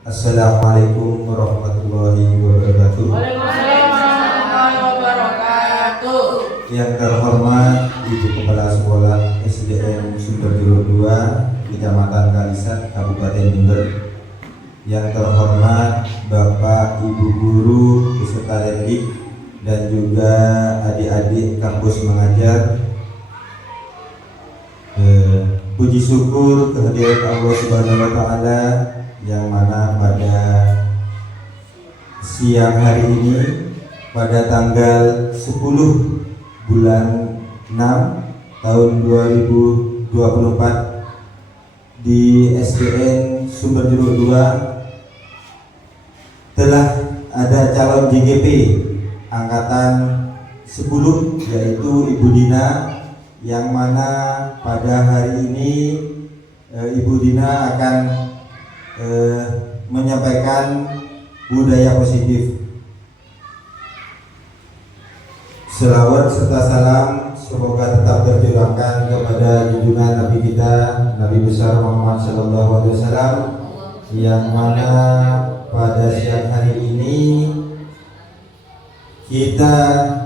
Assalamualaikum warahmatullahi wabarakatuh. Waalaikumsalam warahmatullahi wabarakatuh. Yang terhormat Ibu Kepala Sekolah SDN Sumberjuru 2 Kecamatan Kalisat, Kabupaten Jember. Yang terhormat Bapak Ibu Guru beserta didik dan juga adik-adik kampus mengajar. Puji syukur kehadirat Allah Subhanahu wa Ta'ala yang mana pada siang hari ini pada tanggal 10 bulan 6 tahun 2024 di SDN Sumberjuru 2 telah ada calon JGP angkatan 10 yaitu Ibu Dina, yang mana pada hari ini Ibu Dina akan menyampaikan budaya positif. Selawat serta salam semoga tetap tercurahkan kepada junjungan Nabi kita, Nabi besar Muhammad SAW, yang mana pada siang hari ini kita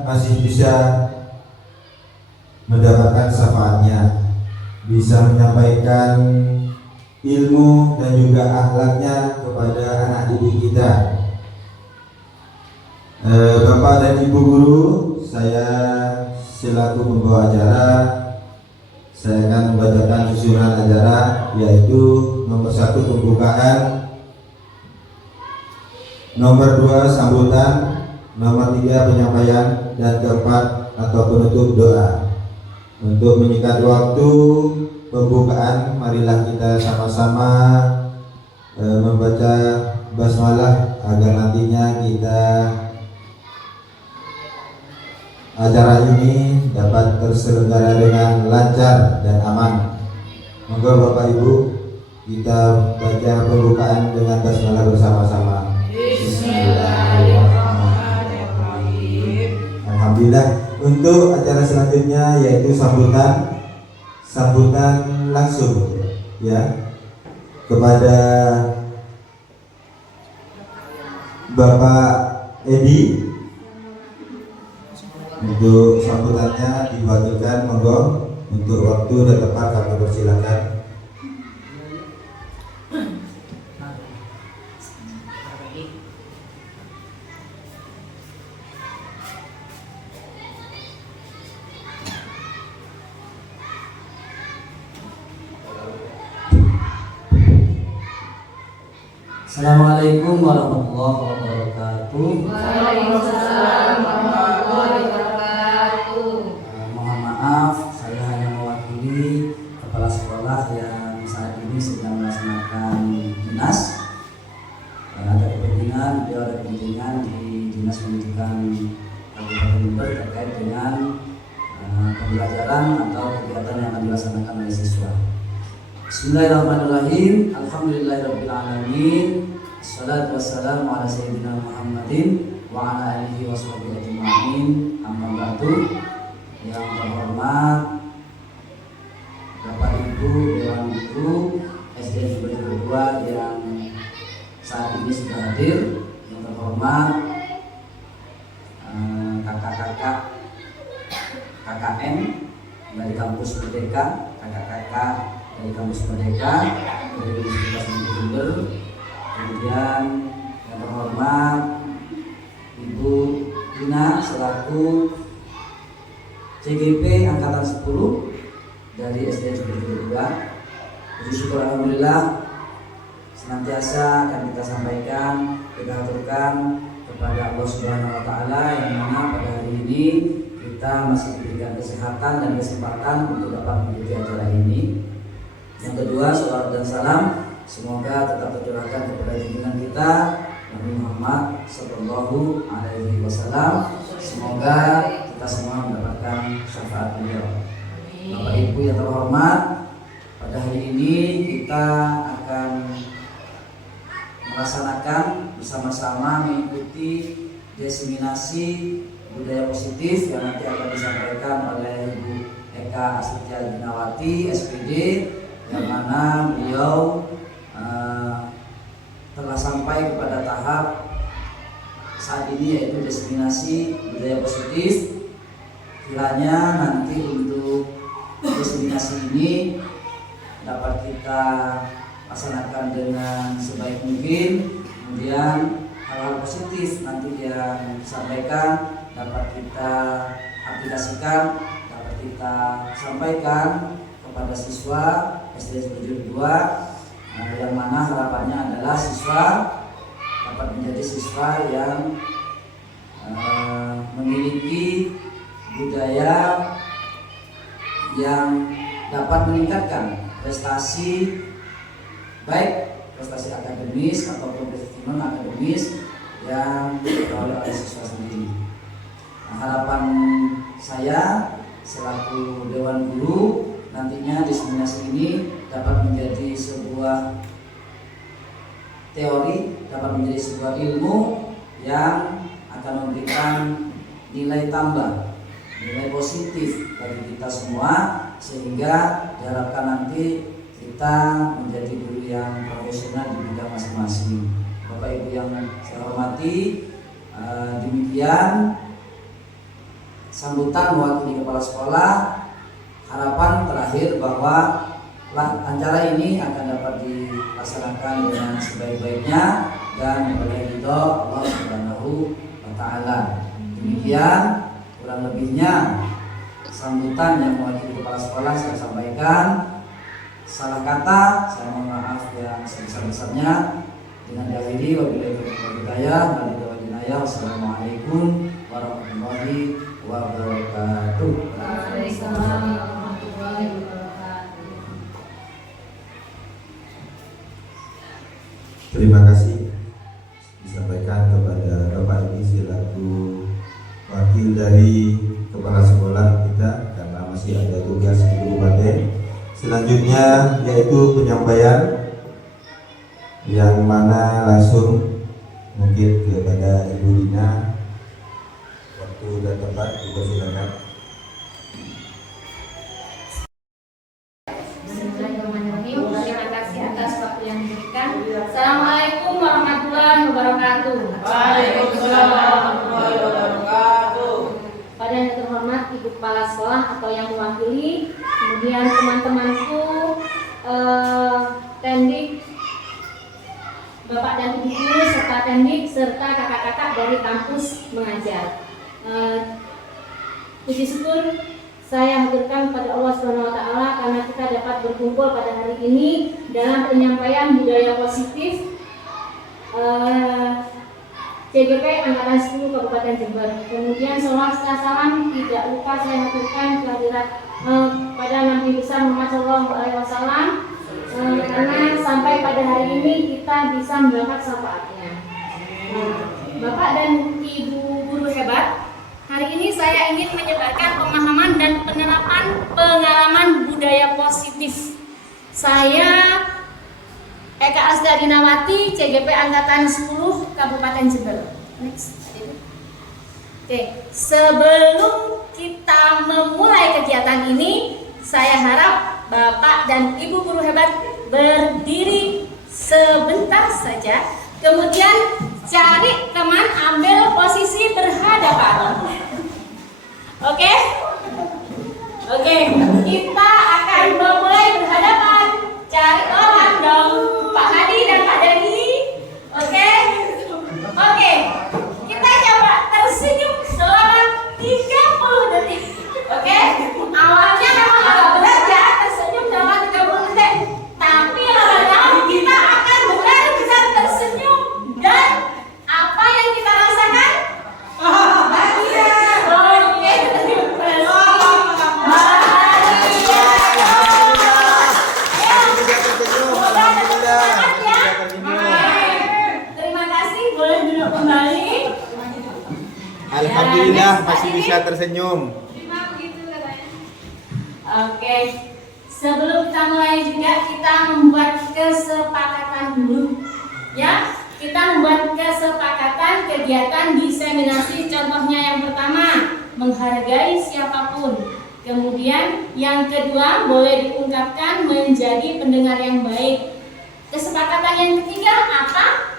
masih bisa mendapatkan syafaatnya, bisa menyampaikan ilmu dan juga akhlaknya kepada anak didik kita. Bapak dan Ibu guru, saya selaku pembawa acara, saya akan membacakan susunan acara, yaitu nomor 1 pembukaan, nomor 2 sambutan, nomor 3 penyampaian, dan keempat atau penutup doa. Untuk menyingkat waktu pembukaan, marilah kita sama-sama membaca basmalah agar nantinya acara ini dapat terselenggara dengan lancar dan aman. Monggo Bapak Ibu, kita baca pembukaan dengan basmalah bersama-sama. Bismillahirrahmanirrahim. Alhamdulillah. Untuk acara selanjutnya yaitu sambutan langsung ya kepada Bapak Edi. Untuk sambutannya diwakilkan, monggo. Untuk waktu dan tempat kami persilakan. Assalamualaikum warahmatullahi wabarakatuh. Waalaikumsalam warahmatullahi wabarakatuh. Mohon maaf, saya hanya mewakili kepala sekolah yang saat ini sedang melaksanakan dinas. Ada kepentingan di Dinas Pendidikan Kabupaten Jember terkait dengan pembelajaran atau kegiatan yang akan dilaksanakan oleh siswa. Bismillahirrahmanirrahim. Alhamdulillahirabbil alamin. Assalatu wassalamu ala sayyidina Muhammadin wa ala alihi washabbihi ajma'in. Amma ba'du. Yang terhormat Bapak Ibu Dewan Guru SDN Sumberjuru 2 yang saat ini sudah hadir. Yang terhormat kakak-kakak KKN dari kampus Merdeka, kakak-kakak dari kampus Merdeka dari Universitas Jember. Kemudian yang terhormat Ibu Dina selaku CGP angkatan 10 dari SDN Sumberjuru 2. Puji syukur alhamdulillah senantiasa akan kita sampaikan, kita aturkan kepada Allah Subhanahu wa Ta'ala, yang mana pada hari ini kita masih diberikan kesehatan dan kesempatan untuk dapat mengikuti acara ini. Yang kedua, salawat dan salam semoga tetap tercurahkan kepada junjungan kita Nabi Muhammad Sallallahu Alaihi Wasallam. Semoga kita semua mendapatkan syafaat beliau. Bapak Ibu yang terhormat, pada hari ini kita akan melaksanakan bersama-sama mengikuti diseminasi budaya positif yang nanti akan disampaikan oleh Ibu Eka Astia Ginawati SPD, yang mana beliau telah sampai kepada tahap saat ini, yaitu diseminasi budaya positif. Kiranya nanti untuk diseminasi ini dapat kita laksanakan dengan sebaik mungkin. Kemudian hal-hal positif nanti yang disampaikan dapat kita aplikasikan, dapat kita sampaikan kepada siswa SD 72, yang mana harapannya adalah siswa dapat menjadi siswa yang memiliki budaya yang dapat meningkatkan prestasi, baik prestasi akademis ataupun prestasi non akademis yang diperoleh oleh siswa sendiri. Nah, harapan saya selaku Dewan Guru nantinya diseminasi ini dapat menjadi sebuah teori, dapat menjadi sebuah ilmu yang akan memberikan nilai tambah, nilai positif bagi kita semua, sehingga diharapkan nanti kita menjadi guru yang profesional di bidang masing-masing. Bapak Ibu yang saya hormati, demikian sambutan mewakili kepala sekolah. Harapan terakhir bahwa acara ini akan dapat dilaksanakan dengan sebaik-baiknya dan oleh ridho Allah Subhanahu wa Ta'ala. Demikian kurang lebihnya sambutan yang mewakili kepala sekolah saya sampaikan. Salah kata saya mohon maaf yang sebesar-besarnya. Dengan diakhiri wabillahi taufiq wal hidayah. Wassalamualaikum warahmatullahi wabarakatuh. Waalaikumsalam warahmatullahi wabarakatuh. Terima kasih disampaikan kepada Bapak ini selaku wakil dari kepala sekolah kita, karena masih ada tugas di kabupaten. Selanjutnya yaitu penyampaian yang mana langsung mungkin kepada Ibu Dina. Waktu dan tempat juga silakan. Bismillahirrahmanirrahim. Terima kasih atas waktu yang diberikan. Assalamualaikum warahmatullahi wabarakatuh. Waalaikumsalam warahmatullahi wabarakatuh. Pada yang terhormat Ibu Kepala Sekolah atau yang mewakili, kemudian teman-temanku, tendik, Bapak dan Ibu guru serta tendik serta kakak-kakak dari kampus mengajar. Puji syukur saya haturkan kepada Allah Subhanahu wa Ta'ala karena kita dapat berkumpul pada hari ini dalam penyampaian budaya positif CGP Angkatan 10 Kabupaten Jember. Kemudian salawat serta salam tidak lupa saya haturkan kehadiran pada Nabi besar Muhammad SAW, karena sampai pada hari ini kita bisa mendapat syafaatnya. Bapak dan Ibu guru hebat, hari ini saya ingin menyebarkan pemahaman dan penerapan pengalaman budaya positif. Saya Eka Asda Dinawati, CGP Angkatan 10 Kabupaten Jember. Next. Oke, sebelum kita memulai kegiatan ini, saya harap Bapak dan Ibu guru hebat berdiri sebentar saja. Kemudian cari teman, ambil posisi berhadapan. Oke? Oke, kita akan memulai berhadapan. Cari orang dong, Pak Hadi dan Pak Dani. Oke? Oke, kita coba tersenyum selama 30 detik. Oke? Awalnya memang agak berat ya, tersenyum selama 30 detik. Tapi lama-lama kita akan benar-benar tersenyum. Dan apa yang kita rasakan? Bahagia. Oke, terima kasih, boleh duduk kembali. Alhamdulillah masih bisa tersenyum. Oke, sebelum kita mulai juga kita membuat kesepakatan dulu, ya. Kita membuat kesepakatan kegiatan diseminasi. Contohnya yang pertama, menghargai siapapun. Kemudian yang kedua, boleh diungkapkan menjadi pendengar yang baik. Kesepakatan yang ketiga apa?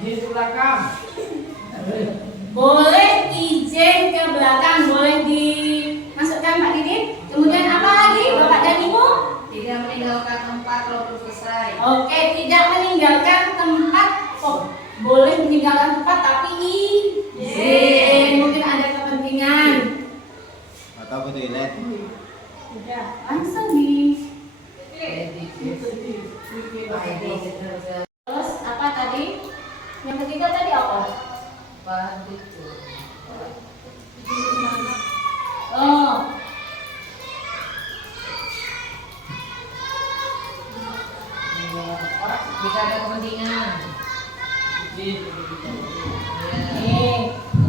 Di belakang. Boleh izin ke belakang, boleh dimasukkan Pak Didit. Kemudian apa lagi Bapak dan Ibu? Tidak meninggalkan tempat kalau belum selesai. Oke, tidak meninggalkan tempat. Oh, boleh meninggalkan tempat tapi izin. Mungkin ada kepentingan. Atau ke toilet. Udah, langsung di. Terus apa tadi? Yang ketiga tadi apa? Oh, Jika ada kepentingan.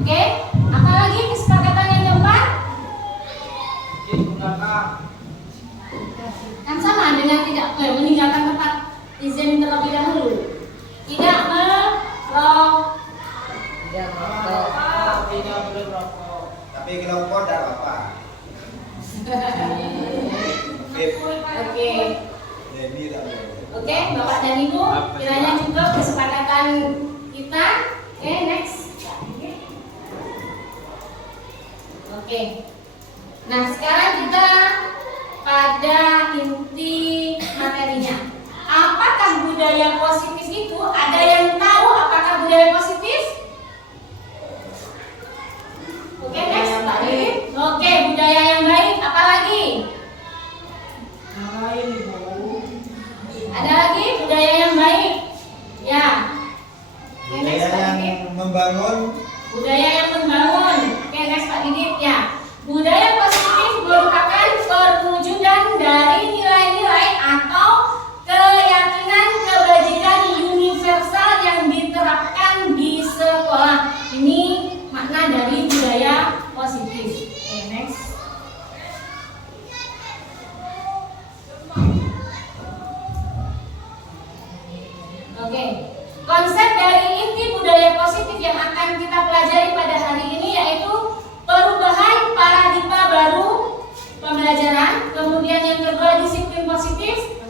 oke. Apa lagi kesepakatan yang keempat? Di belakang. Kan sama dengan tidak meninggalkan tempat, izin terlebih dahulu. Tidak merokok. Tidak merokok. Tidak boleh merokok. Tapi kalau kau tidak apa-apa. Oke. Jadi tak boleh. Oke, Bapak dan Ibu, kiranya juga kesepakatan kita. Oke, next. Oke. Nah, sekarang kita pada inti materinya. Apakah budaya positif itu? Ada yang tahu apakah budaya positif? Oke, next, Pak Didit. Oke, budaya yang baik. Apa lagi? Lain Ibu. Ada lagi budaya yang baik. Ya. Oke, next, Pak Budaya Didit. yang membangun. Budaya yang membangun. Oke, next Pak Didit ya. Budaya positif merupakan perwujudan dari nilai-nilai atau keyakinan kebajikan universal yang diterapkan di sekolah. Ini makna dari budaya positif. Oke, next. Oke, konsep dari inti budaya positif yang akan kita pelajari pada hari ini yaitu perubahan paradigma baru pembelajaran. Kemudian yang kedua disiplin positif,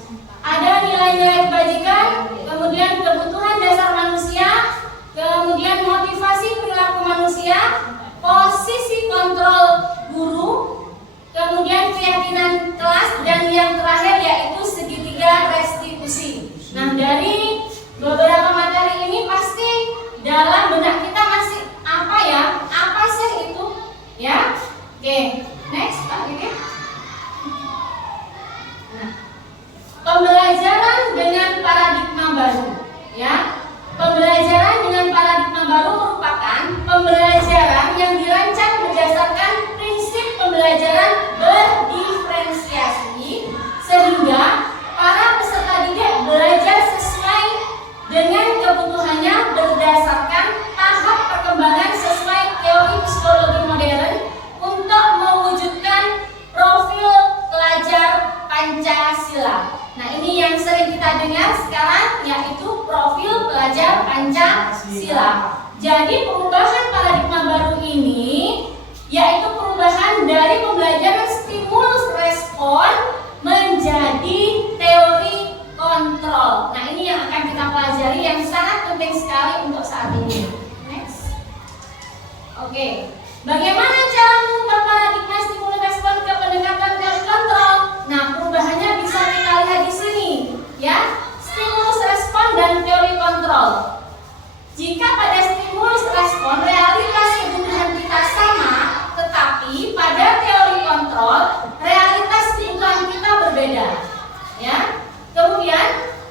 ada nilai-nilai kebajikan, kemudian kebutuhan dasar manusia, kemudian motivasi perilaku manusia, posisi kontrol guru, kemudian keyakinan kelas, dan yang terakhir yaitu segitiga restitusi. Nah, dari beberapa materi ini pasti dalam benak kita masih apa ya? Apa sih itu? Ya? Oke, next Pak Didit. Nah, pembelajaran dengan paradigma baru, ya. Pembelajaran dengan paradigma baru merupakan pembelajaran yang dirancang berdasarkan prinsip pembelajaran berdiferensiasi sehingga para peserta didik belajar sesuai dengan kebutuhannya berdasarkan tahap perkembangan sesuai teori psikologi modern untuk mewujudkan profil pelajar Pancasila. Nah, ini yang sering kita dengar sekarang yaitu profil pelajar Pancasila. Jadi perubahan paradigma baru ini yaitu perubahan dari pembelajaran stimulus respon menjadi teori kontrol. Nah, ini yang akan kita pelajari yang sangat penting sekali untuk saat ini. Next. Oke. Bagaimana cara mengubah paradigma stimulus respon ke pendekatan teori kontrol? Nah, perubahannya bisa kita lihat di sini, ya. Stimulus respon dan teori kontrol. Jika pada stimulus respon realitas kebutuhan kita sama, tetapi pada teori kontrol realitas kebutuhan kita berbeda, ya. Kemudian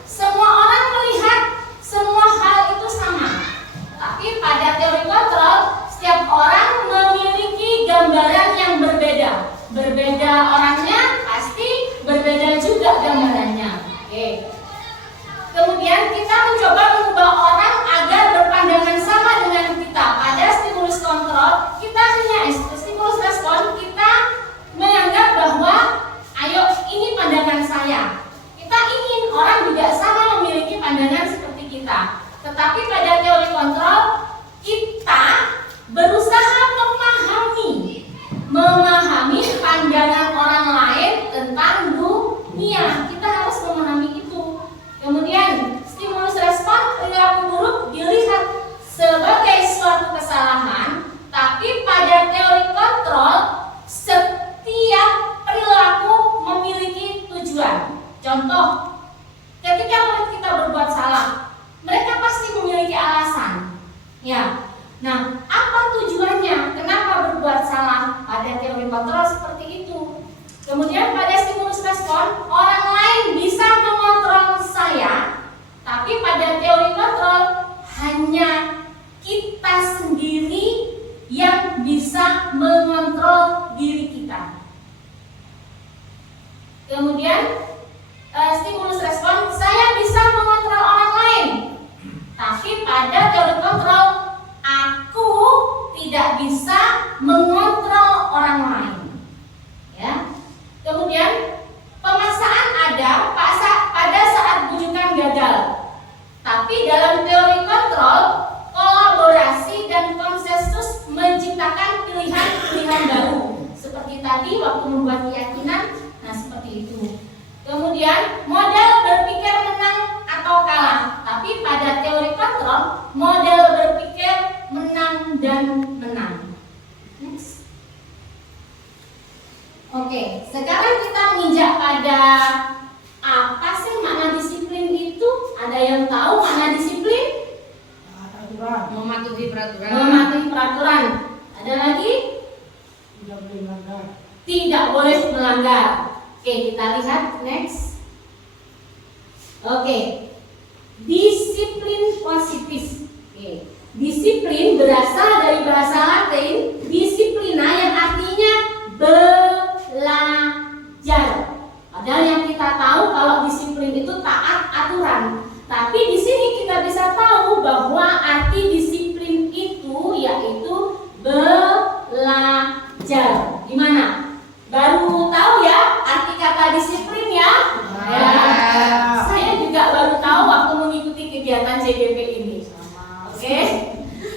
semua orang melihat semua hal itu sama, tapi pada teori kontrol setiap orang memiliki gambaran yang berbeda. Berbeda orangnya pasti berbeda juga gambarannya. Oke. Kemudian kita mencoba mengubah orang agar berpandangan sama dengan kita. Pada stimulus kontrol, kita hanya stimulus respon, kita menganggap bahwa ayo ini pandangan saya. Kita ingin orang juga sama memiliki pandangan seperti kita. Tetapi pada teori kontrol, kita berusaha memahami pandangan orang lain tentang dunia. Kita harus memahami itu. Kemudian stimulus respon perilaku buruk dilihat Contoh, ketika murid kita berbuat salah, mereka pasti memiliki alasan. Ya. Nah, apa tujuannya? Kenapa berbuat salah? Pada teori kontrol seperti itu. Kemudian pada stimulus respon, orang lain bisa mengontrol saya, tapi pada teori kontrol hanya kita sendiri yang bisa mengontrol diri kita. Kemudian stimulus respon, saya bisa mengontrol orang lain, tapi pada teori kontrol aku tidak bisa mengontrol orang lain. Ya. Kemudian pemaksaan ada pada saat bujukan gagal. Tapi dalam teori kontrol, kolaborasi dan konsensus menciptakan pilihan-pilihan baru. Seperti tadi waktu membuat keyakinan, nah seperti itu. Kemudian model berpikir menang atau kalah. Tapi pada teori kontrol, model berpikir menang dan menang. Next. Oke, sekarang kita menginjak pada apa sih makna disiplin itu? Ada yang tahu makna disiplin? Aturan. Mematuhi peraturan. Mematuhi peraturan. Ada lagi? Tidak boleh melanggar. Tidak boleh melanggar. Oke, kita lihat next. Oke, disiplin positif. Oke, disiplin berasal dari bahasa Latin disiplina yang artinya belajar. Padahal yang kita tahu kalau disiplin itu taat aturan. Tapi di sini kita bisa tahu bahwa arti disiplin itu yaitu belajar. Gimana? Baru tahu ya arti kata disiplin ya? Ya. Saya juga baru tahu waktu mengikuti kegiatan CGP ini. Oke.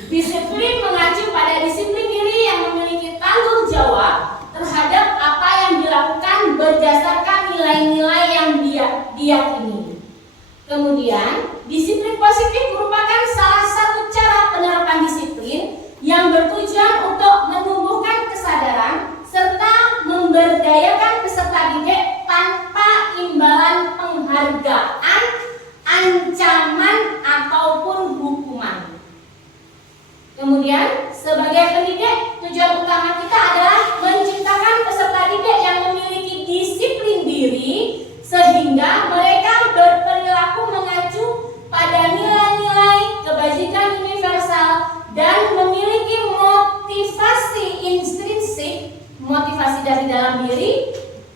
Disiplin mengacu pada disiplin diri yang memiliki tanggung jawab terhadap apa yang dilakukan berdasarkan nilai-nilai yang dia diyakini. Kemudian, disiplin positif merupakan salah satu cara penerapan disiplin yang bertujuan untuk menumbuhkan kesadaran serta memberdayakan peserta didik tanpa imbalan penghargaan, ancaman ataupun hukuman. Kemudian, sebagai pendidik, tujuan utama kita adalah menciptakan peserta didik yang memiliki disiplin diri sehingga mereka berperilaku mengacu pada nilai-nilai kebajikan universal dan memiliki motivasi intrinsik, motivasi dari dalam diri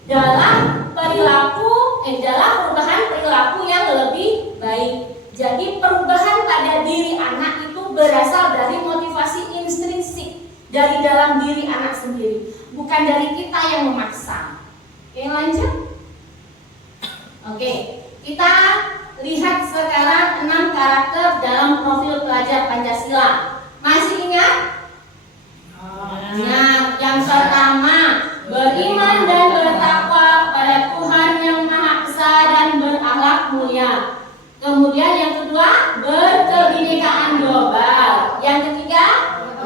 dalam perubahan perilaku yang lebih baik. Jadi perubahan pada diri anak itu berasal dari motivasi intrinsik dari dalam diri anak sendiri, bukan dari kita yang memaksa. Oke, lanjut. Oke, kita lihat sekarang 6 karakter dalam profil pelajar Pancasila. Masih ingat? Nah, yang pertama, beriman dan bertakwa pada Tuhan yang Maha Esa dan berakhlak mulia. Kemudian yang kedua, berkebinekaan global. Yang ketiga,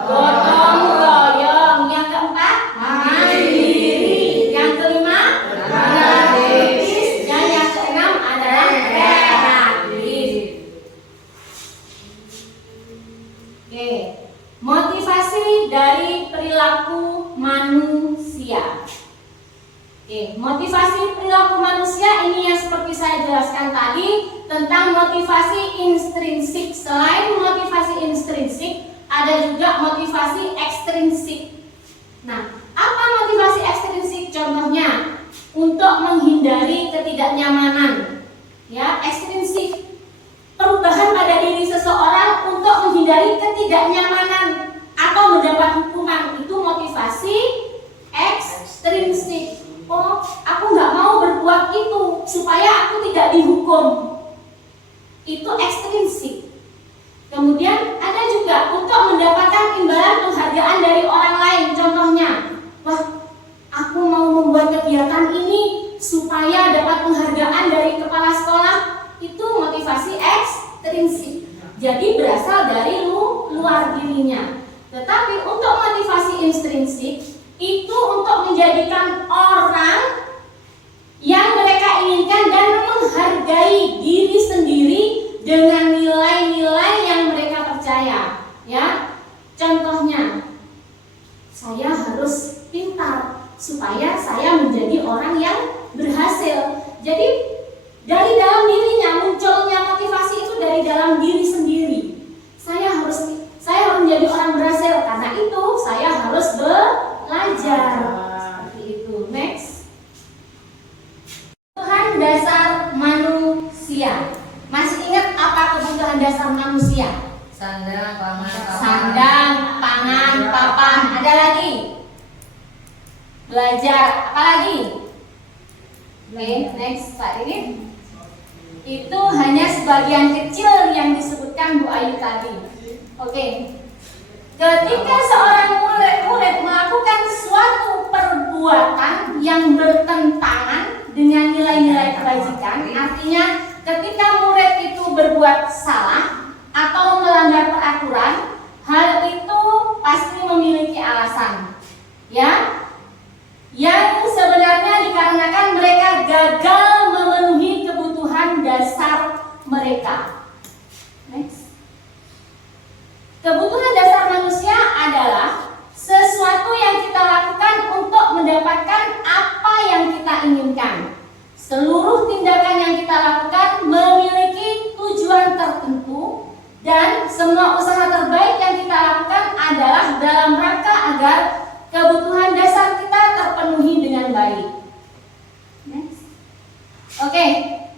gotong royong. Yang keempat, mandiri. Yang kelima, kritis. Dan yang keenam adalah kreatif. Oke, motivasi dari perilaku manusia. Oke, motivasi perilaku manusia ini yang seperti saya jelaskan tadi tentang motivasi intrinsik. Selain motivasi intrinsik, ada juga motivasi ekstrinsik. Nah, apa motivasi ekstrinsik? Contohnya, untuk menghindari ketidaknyamanan. Ya, ekstrinsik. Perubahan pada diri seseorang untuk menghindari ketidaknyamanan atau mendapat hukuman, itu motivasi ekstrinsik. Oh, aku nggak mau berbuat itu supaya aku tidak dihukum. Itu ekstrinsik. Kemudian ada juga untuk mendapatkan imbalan penghargaan dari orang lain. Contohnya, wah, aku mau membuat kegiatan ini supaya dapat penghargaan dari kepala sekolah. Itu motivasi ekstrinsik. Jadi berasal dari luar dirinya. Tetapi untuk motivasi intrinsik itu untuk menjadikan orang yang mereka inginkan kemudian dan menghargai diri sendiri dengan nilai-nilai yang mereka percaya. Ya, contohnya, saya harus pintar supaya saya menjadi orang yang berhasil. Jadi dari dalam dirinya munculnya motivasi itu dari dalam diri sendiri. Saya harus menjadi orang berhasil, karena itu saya harus belajar. Seperti itu. Next. Kebutuhan dasar manusia. Masih ingat apa kebutuhan dasar manusia? Sandang, pangan, papan. Sandang, pangan, papan. Ada lagi? Belajar. Apa lagi? Oke, next Pak ini. Itu hanya sebagian kecil yang disebutkan Bu Ayu tadi. Oke. Ketika seorang murid melakukan suatu perbuatan yang bertentangan dengan nilai-nilai kebajikan, artinya ketika murid itu berbuat salah atau melanggar peraturan, hal itu pasti memiliki alasan. Ya, yang sebenarnya dikarenakan mereka gagal memenuhi kebutuhan dasar mereka. Next. Kebutuhan dasar manusia adalah sesuatu yang kita lakukan untuk mendapatkan apa yang kita inginkan. Seluruh tindakan yang kita lakukan memiliki tujuan tertentu, dan semua usaha terbaik yang kita lakukan adalah dalam rangka agar kebutuhan dasar kita terpenuhi dengan baik. Next. Oke,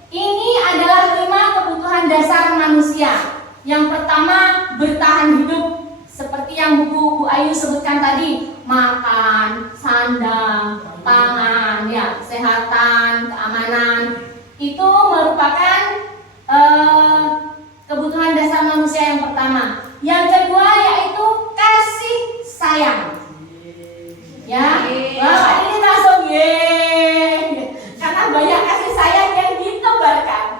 ini adalah 5 kebutuhan dasar manusia. Yang pertama, bertahan hidup, seperti yang Bu Ayu sebutkan tadi, makan, sandang, pangan, ya, kesehatan, keamanan. Itu merupakan kebutuhan dasar manusia yang pertama. Yang kedua yaitu kasih sayang. Ya, wah ini langsung yeay, karena banyak kasih sayang yang ditebarkan.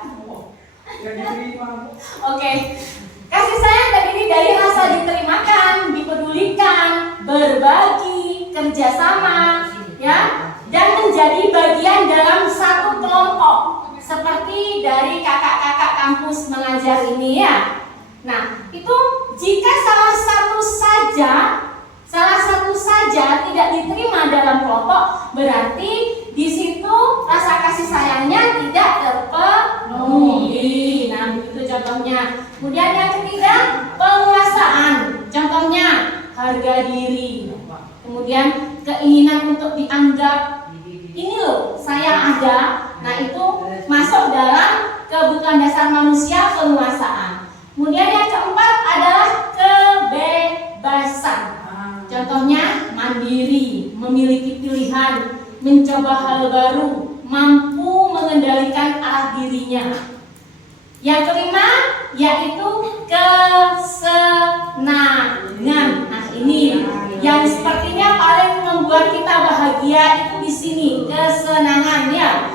Oke, kasih sayang terdiri dari rasa diterimakan, dipedulikan, berbagi, kerjasama, ya, dan menjadi bagian dalam satu kelompok, seperti dari kakak-kakak kampus mengajar ini, ya. Nah, itu jika salah satu saja tidak diterima dalam kelompok, berarti di situ rasa kasih sayangnya tidak terpenuhi. Nah, begitu contohnya. Kemudian yang ketiga, penguasaan. Contohnya harga diri. Kemudian keinginan untuk dianggap, ini loh saya ada. Nah, itu masuk dalam kebutuhan dasar manusia, penguasaan. Kemudian yang keempat adalah kebebasan. Contohnya mandiri, memiliki pilihan, mencoba hal baru, mampu mengendalikan arah dirinya. Yang kelima yaitu kesenangan. Nah, ini yang sepertinya paling membuat kita bahagia itu di sini, kesenangan, ya.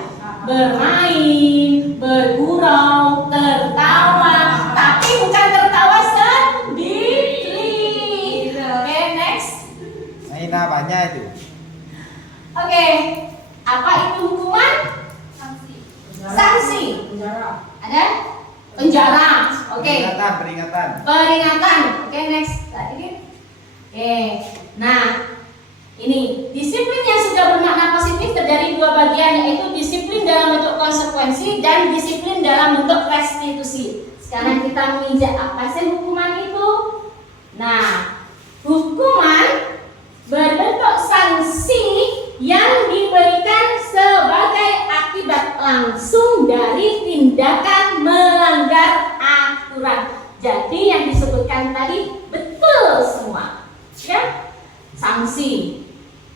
Bermain, bergurau, tertawa, tapi bukan tertawa sendiri. Oke, next. Main apanya itu? Oke, apa itu hukuman? Sanksi. Ada? Penjara. Oke. Peringatan. Oke, next. Nah, ini. Oke. Nah, ini disiplin yang sudah bermakna positif terdiri 2 bagian, yaitu disiplin dalam bentuk konsekuensi dan disiplin dalam bentuk restitusi. Sekarang kita menginjak apa sih hukuman itu? Nah, hukuman berbentuk sanksi yang diberikan sebagai akibat langsung dari tindakan melanggar aturan. Jadi yang disebutkan tadi betul semua, ya. Sanksi,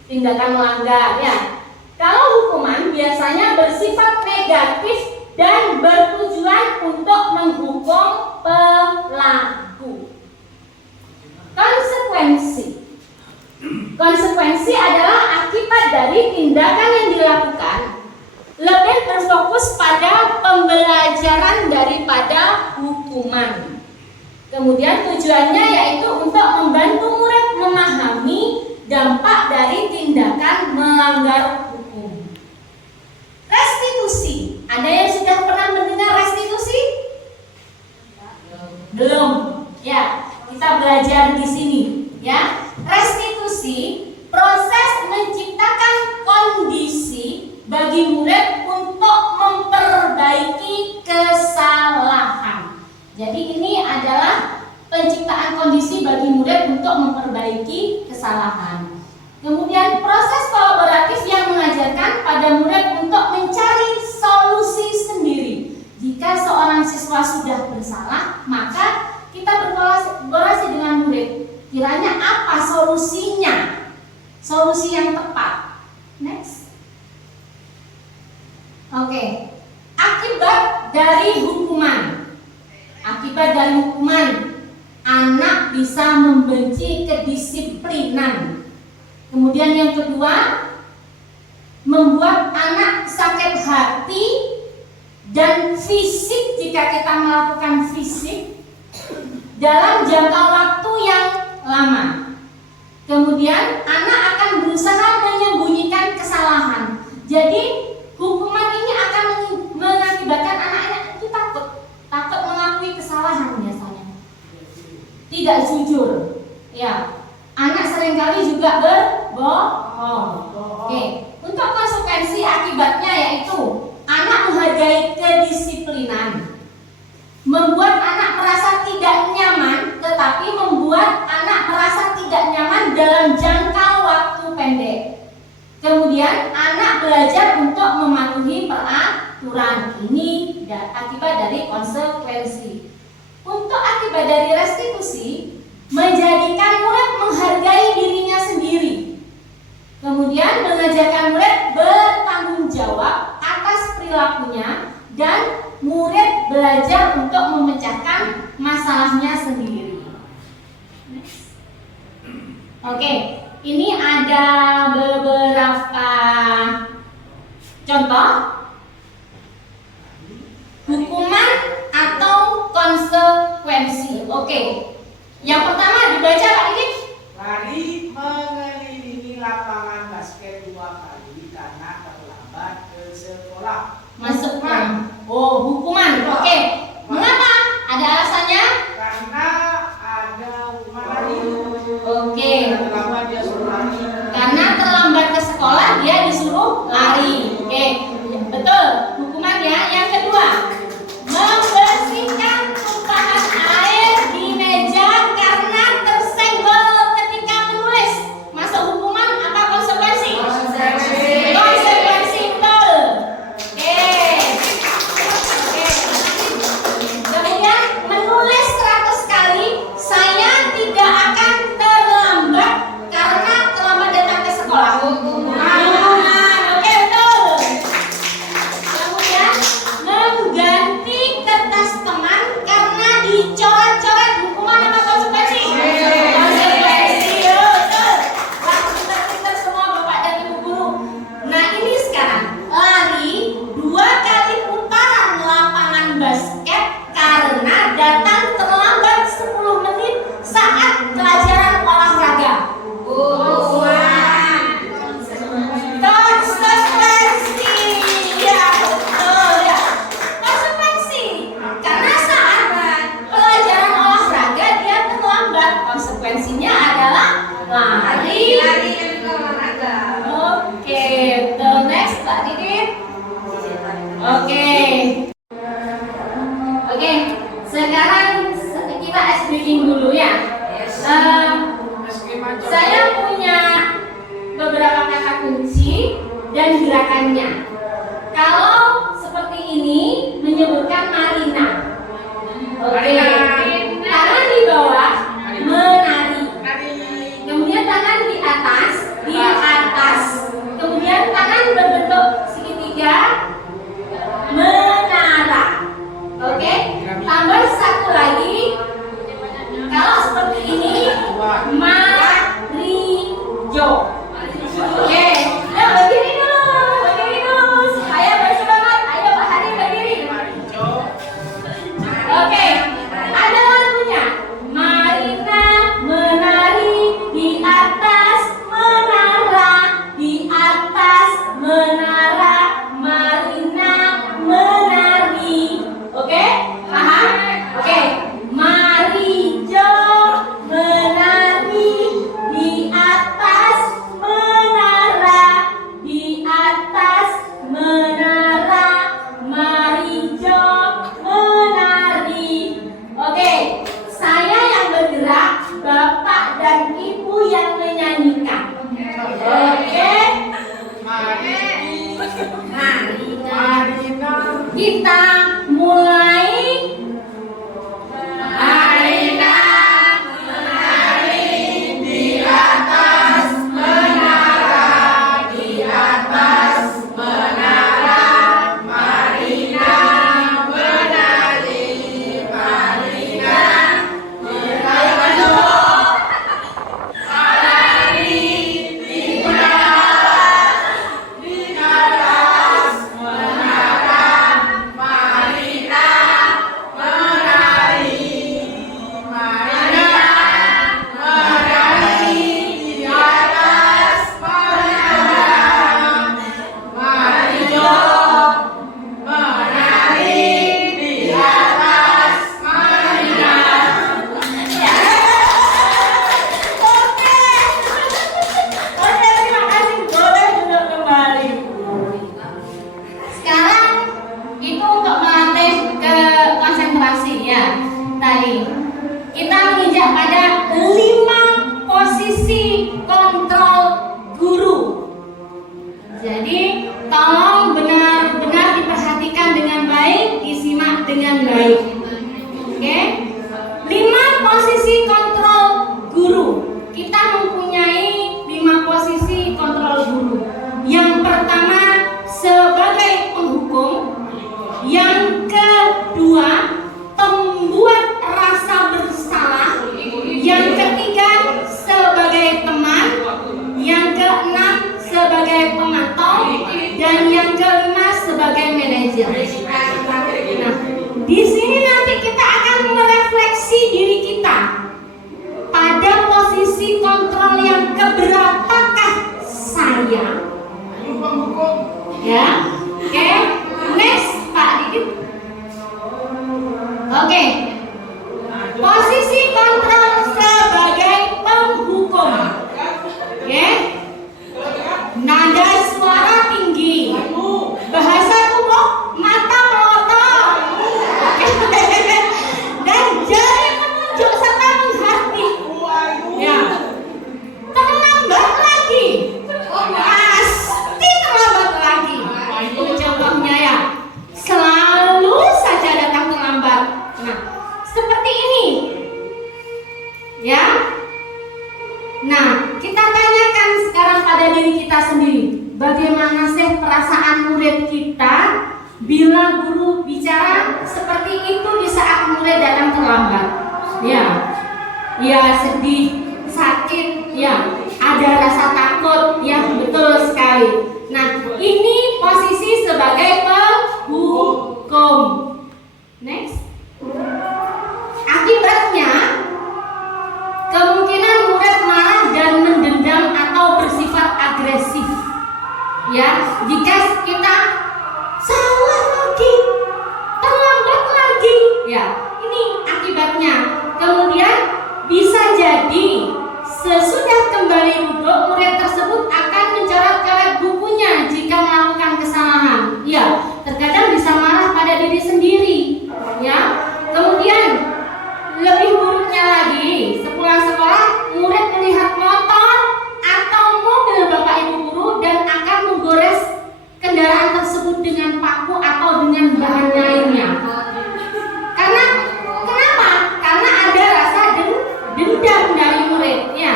tindakan melanggar, ya. Kalau hukuman biasanya bersifat negatif dan bertujuan untuk menghukum pelaku. Konsekuensi adalah akibat dari tindakan yang dilakukan, lebih berfokus pada pembelajaran daripada hukuman. Kemudian tujuannya yaitu untuk membantu murid memahami dampak dari tindakan melanggar hukum. Restitusi, ada penciptaan kondisi bagi murid untuk memperbaiki kesalahan. Kemudian proses kolaboratif yang mengajarkan pada murid untuk mencari solusi sendiri. Jika seorang siswa sudah bersalah, maka kita berkolaborasi dengan murid. Kiranya apa solusinya? Solusi yang tepat. Next. Oke. Akibat dari hukuman. Akibat dari hukuman, anak bisa membenci kedisiplinan. Kemudian yang kedua, membuat anak sakit hati dan fisik jika kita melakukan fisik dalam jangka waktu yang lama. Kemudian anak akan berusaha menyembunyikan kesalahan. Jadi hukuman ini akan mengakibatkan anak-anak itu takut mengakui kesalahan biasanya. Tidak jujur. Ya. Anak seringkali juga berbohong. Oke. Untuk konsekuensi akibatnya yaitu anak menghargai kedisiplinan, membuat anak merasa tidak nyaman, tetapi membuat anak merasa tidak nyaman dalam jangka waktu pendek. Kemudian anak belajar untuk mematuhi peraturan. Ini akibat dari konsekuensi. Untuk akibat dari restitusi, menjadikan murid menghargai dirinya sendiri. Kemudian mengajarkan murid bertanggung jawab atas perilakunya dan murid belajar untuk memecahkan masalahnya sendiri. Next. Oke, ini ada beberapa contoh hukuman atau konsekuensi. Oke. Yang pertama dibaca Pak Didit. Lari mengelilingi lapangan basket 2 kali karena terlambat ke sekolah. Masuk Bang. Oh, hukuman. Oke. Mengapa? Ada alasannya? Karena ada hukuman lari. Oke. Terlambat dia suruh lari. Karena terlambat ke sekolah dia disuruh lari. Oke. Betul. Hukumannya yang kedua, membersihkan tumpahan air di meja karena tersenggol ketika menulis. Masuk hukuman apa konsekuensi? Konsekuensi betul. Oke. Kemudian menulis kita mulai. Tadi kita menginjak pada 5 posisi kontrol guru. Jadi tolong benar-benar diperhatikan dengan baik, disimak dengan baik. Oke? 5 posisi kontrol guru. Kita mempunyai 5 posisi kontrol guru. Yang pertama sebagai penghukum, yang kedua pembuat rasa bersalah, yang ketiga sebagai teman, yang keenam sebagai pemantau, dan yang kelima sebagai manajer. Nah, di sini nanti kita akan merefleksi diri kita pada posisi kontrol yang keberapakah saya? Ya, oke. Next, Pak Didit. Oke. Posisi kontrol sebagai penghukum. Oke. Nada suara tinggi. Bahasa tubuh mata melotot. Dan jari menunjuk serta menghati. Ya. Terlambat lagi. Pasti terlambat lagi. Itu contohnya ya. Selalu saja datang terlambat. Nah, seperti ini. Ya. Nah, kita tanyakan sekarang pada diri kita sendiri. Bagaimana sih perasaan murid kita bila guru bicara seperti itu di saat murid datang terlambat? Ya. Ya, sedih, sakit, ya. Ada rasa takut, ya, betul sekali. Nah, ini posisi sebagai penghukum. Next. Akibatnya kemungkinan murid marah dan mendendam atau bersifat agresif. Ya, jika kita salah lagi, terlambat lagi, ya, ini akibatnya. Kemudian bisa jadi sesudah kembali duduk, murid tersebut akan mencoret-coret bukunya jika melakukan kesalahan. Ya, terkadang bisa marah pada diri sendiri. Ya, kemudian lebih buruknya lagi, sepulang sekolah murid melihat motor atau mobil bapak ibu guru dan akan menggores kendaraan tersebut dengan paku atau dengan bahan lainnya. Karena kenapa? Karena ada rasa dendam dari murid. Ya,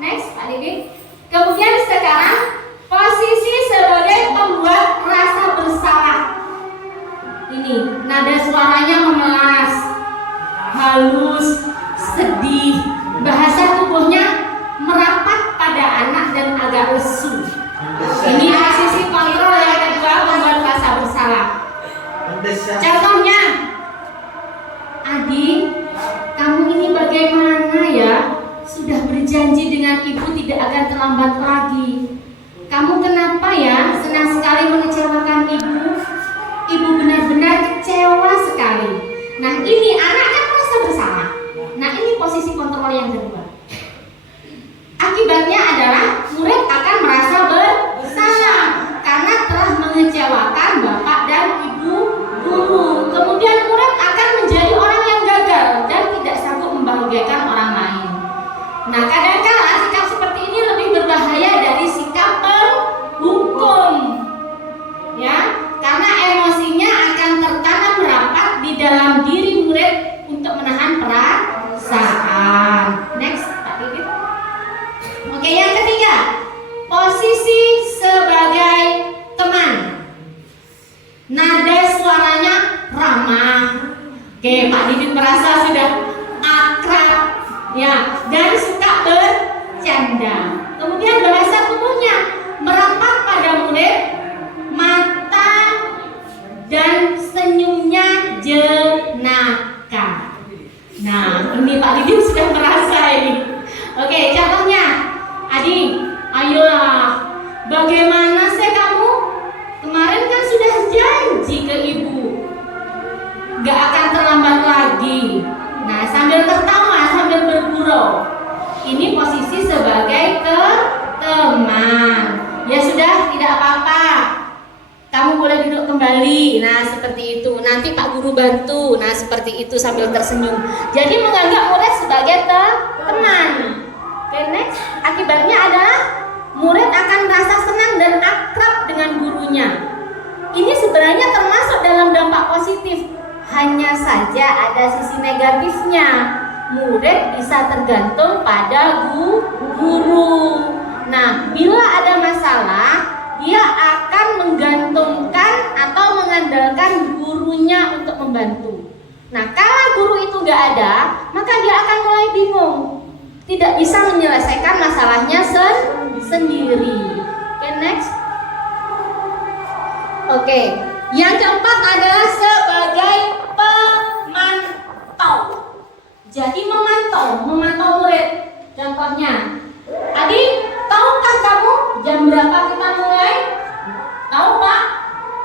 next Pak Didi. Kemudian sekarang posisi sebagai pembuat rasa bersalah. Ini nada suaranya memelas, halus, sedih, bahasa tubuhnya merapat pada anak dan agak lesu. Ini posisi kontrol yang kedua, pembuat rasa bersalah. Contohnya, Adi, kamu ini bagaimana ya? Sudah berjanji dengan ibu tidak akan terlambat lagi. Kamu kenapa ya senang sekali mengecewakan ibu? Ibu benar-benar kecewa sekali. Nah, ini anak kan merasa bersalah. Nah, ini posisi kontrol yang kedua. Akibatnya adalah murid akan merasa bersalah karena telah mengecewakan bapak dan ibu guru. Kemudian murid akan menjadi orang yang gagal dan tidak sanggup membahagiakan orang lain. Nah, kadang-kala sikap seperti ini lebih berbahaya dari sikap penghukum. Ya, karena emosinya akan dalam diri murid untuk menahan perasaan. Next, Pak Didit. Oke, yang ketiga, posisi sebagai teman. Nada suaranya ramah. Oke, Pak Didit merasa sudah akrab, ya, dan suka bercanda. Kemudian bahasa tubuhnya merapat pada murid, mata dan senyumnya jenaka. Nah, ini Pak Didit sudah merasa ini. Oke, contohnya, Adi, ayolah, bagaimana sih kamu? Kemarin kan sudah janji ke ibu, gak akan terlambat lagi. Nah, sambil tertawa, sambil bergurau. Ini posisi sebagai teman. Ya sudah, tidak apa-apa. Kamu boleh duduk kembali. Nah, seperti itu. Nanti Pak Guru bantu. Nah, seperti itu sambil tersenyum. Jadi menganggap murid sebagai teman. Oke, next. Akibatnya adalah murid akan merasa senang dan akrab dengan gurunya. Ini sebenarnya termasuk dalam dampak positif. Hanya saja ada sisi negatifnya. Murid bisa tergantung pada guru. Nah, bila ada masalah, dia akan menggantungkan atau mengandalkan gurunya untuk membantu. Nah, kalau guru itu gak ada, maka dia akan mulai bingung, tidak bisa menyelesaikan masalahnya sendiri. Oke, next. Oke, yang keempat adalah sebagai pemantau. Jadi memantau murid. Contohnya, Adik, tahukah kamu jam berapa kita mulai? Tahu Pak?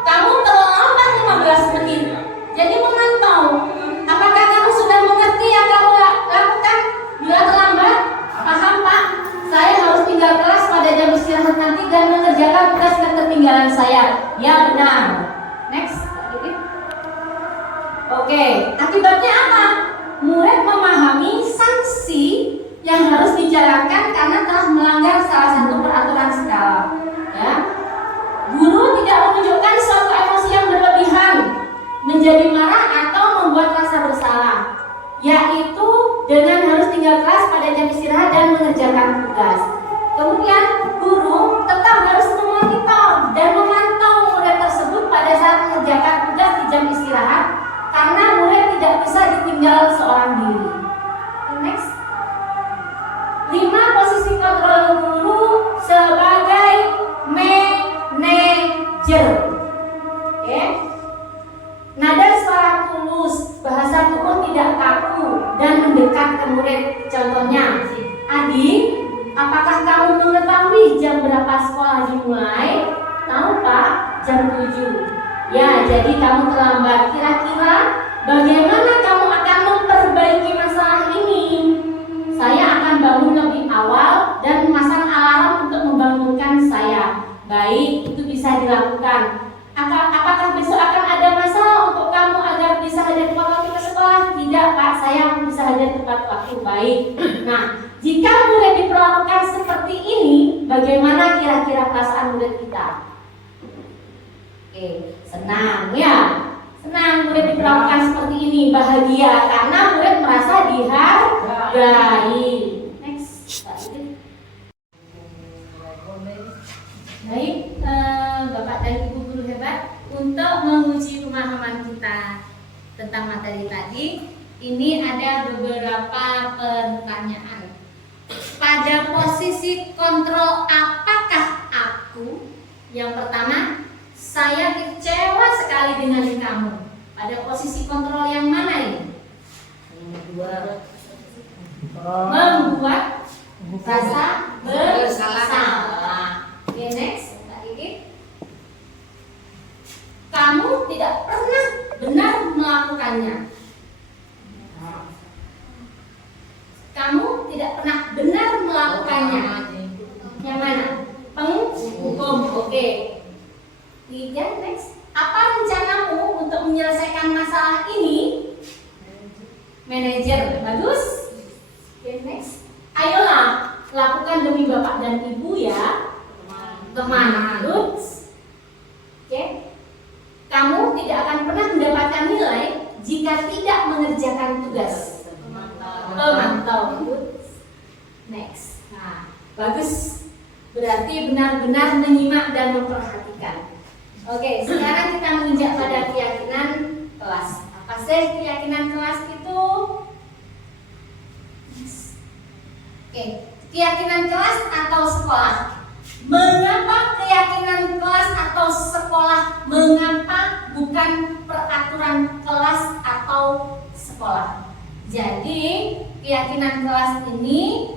Kamu terlambat 15 menit. Jadi memantau. Apakah kamu sudah mengerti yang kamu lakukan bila terlambat? Paham Pak? Saya harus tinggal kelas pada jam istirahat nanti dan mengerjakan tugas ketertinggalan saya. Ya benar. Next. Oke, akibatnya apa? Murid memahami sanksi yang harus dijalankan karena telah melanggar salah satu peraturan sekolah. Ya. Guru tidak menunjukkan suatu emosi yang berlebihan, menjadi marah atau membuat rasa bersalah, yaitu dengan harus tinggal kelas pada jam istirahat dan mengerjakan tugas. Kemudian guru tetap harus memonitor dan memantau murid tersebut pada saat mengerjakan tugas di jam istirahat, karena murid tidak bisa ditinggal seorang diri. Next. 5. Posisi kontrol guru sebagai manajer. Oke. Nada suara tulus, bahasa tubuh tidak kaku dan mendekat ke murid. Contohnya, Adik, apakah kamu mengetahui jam berapa sekolah dimulai? Tahu Pak, jam 7. Ya, jadi kamu terlambat. Kira-kira bagaimana kamu akan memperbaiki masalah ini? Saya akan bangun lebih awal dan memasang alarm untuk membangunkan saya. Baik, itu bisa dilakukan. Apakah besok akan ada masalah untuk kamu agar bisa hadir tepat waktu ke sekolah? Tidak Pak, saya bisa hadir tepat waktu. Baik. Nah, jika murid diperlakukan seperti ini, bagaimana kira-kira perasaan murid kita? Oke, senang ya. Senang murid diperlakukan seperti ini, bahagia karena murid merasa dihargai. Next. Baik, Bapak dan Ibu guru hebat, untuk menguji pemahaman kita tentang materi tadi, ini ada beberapa pertanyaan. Pada posisi kontrol apakah aku? Yang pertama, saya kecewa sekali dengan kamu. Pada posisi kontrol yang mana ini? Membuat rasa bersalah. Oke, next. Kamu tidak pernah benar melakukannya. Kamu tidak pernah benar melakukannya. Yang mana? Penghukum. Oke. 3, next. Apa rencanamu untuk menyelesaikan masalah ini? Manajer. Bagus. Oke, next. Ayolah, lakukan demi Bapak dan Ibu ya. Teman. Good. Oke. Kamu tidak akan pernah mendapatkan nilai jika tidak mengerjakan tugas? Pemantau. Next. Nah, bagus. Berarti benar-benar menyimak dan memperhatikan. Oke, sekarang kita menginjak pada keyakinan kelas. Apa sih keyakinan kelas itu? Oke, keyakinan kelas atau sekolah. Mengapa keyakinan kelas atau sekolah? Mengapa bukan peraturan kelas atau sekolah? Jadi, keyakinan kelas ini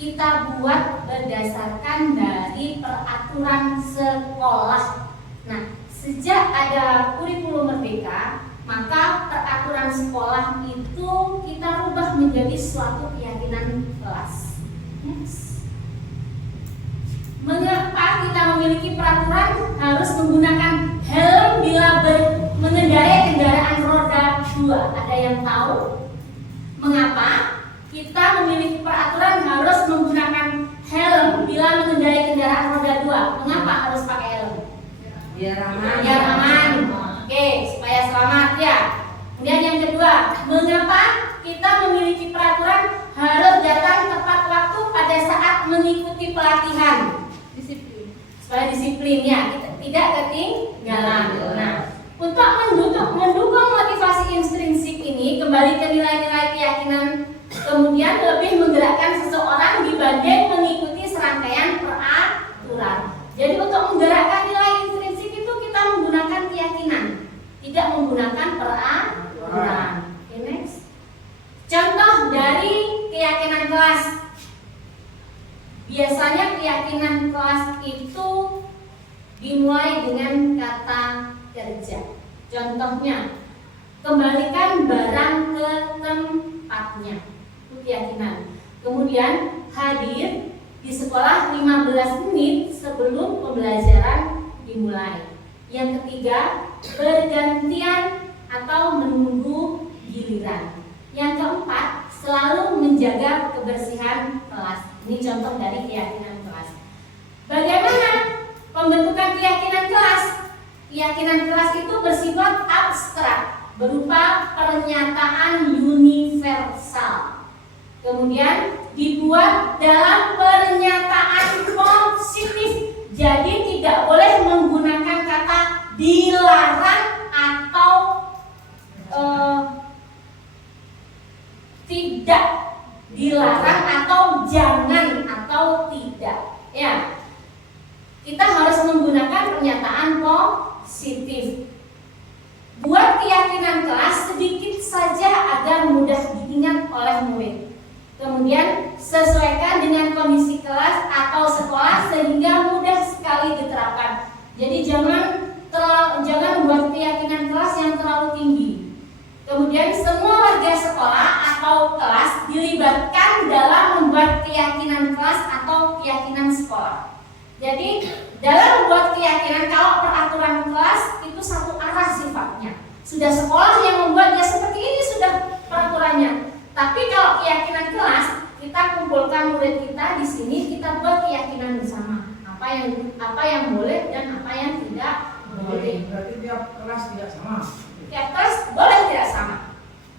kita buat berdasarkan dari peraturan sekolah. Nah, sejak ada kurikulum merdeka, maka peraturan sekolah itu kita rubah menjadi suatu keyakinan kelas. Mengapa kita memiliki peraturan harus menggunakan helm bila mengendarai kendaraan roda 2? Ada yang tahu? Mengapa kita memiliki peraturan harus menggunakan helm bila mengendarai kendaraan roda 2? Mengapa harus pakai helm? Biar aman. Biar aman. Oke, supaya selamat ya. Kemudian yang kedua, mengapa kita memiliki peraturan harus datang tepat waktu pada saat mengikuti pelatihan? Disiplin. Supaya disiplin ya, tidak ketinggalan. Nah, untuk mendukung motivasi intrinsik ini, kembali ke nilai-nilai keyakinan, kemudian lebih menggerakkan seseorang dibanding mengikuti serangkaian peraturan. Jadi untuk menggerakkan nilai intrinsik itu kita menggunakan keyakinan, tidak menggunakan peraturan. Okay, next. Contoh dari keyakinan kelas. Biasanya keyakinan kelas itu dimulai dengan kata kerja. Contohnya, kembalikan barang ke tempatnya. Itu keyakinan. Kemudian hadir di sekolah 15 menit sebelum pembelajaran dimulai. Yang ketiga, bergantian atau menunggu giliran. Yang keempat, selalu menjaga kebersihan kelas. Ini contoh dari keyakinan kelas. Bagaimana pembentukan keyakinan kelas? Keyakinan kelas itu bersifat abstrak, berupa pernyataan universal. Kemudian dibuat dalam pernyataan positif. Jadi tidak boleh menggunakan kata dilarang atau tidak dilarang atau jangan atau tidak. Ya, kita harus menggunakan pernyataan positif. Buat keyakinan kelas sedikit saja agar mudah diingat oleh murid. Kemudian sesuaikan dengan kondisi kelas atau sekolah sehingga mudah sekali diterapkan. Jadi jangan buat keyakinan kelas yang terlalu tinggi. Kemudian semua warga sekolah atau kelas dilibatkan dalam membuat keyakinan kelas atau keyakinan sekolah. Jadi dalam membuat keyakinan, kalau peraturan kelas itu satu arah sifatnya. Sudah sekolah yang membuatnya seperti ini sudah peraturannya. Tapi kalau keyakinan kelas, kita kumpulkan murid kita di sini, kita buat keyakinan bersama. Apa yang boleh dan apa yang tidak boleh. Berarti tiap kelas tidak sama. Tiap kelas boleh tidak sama.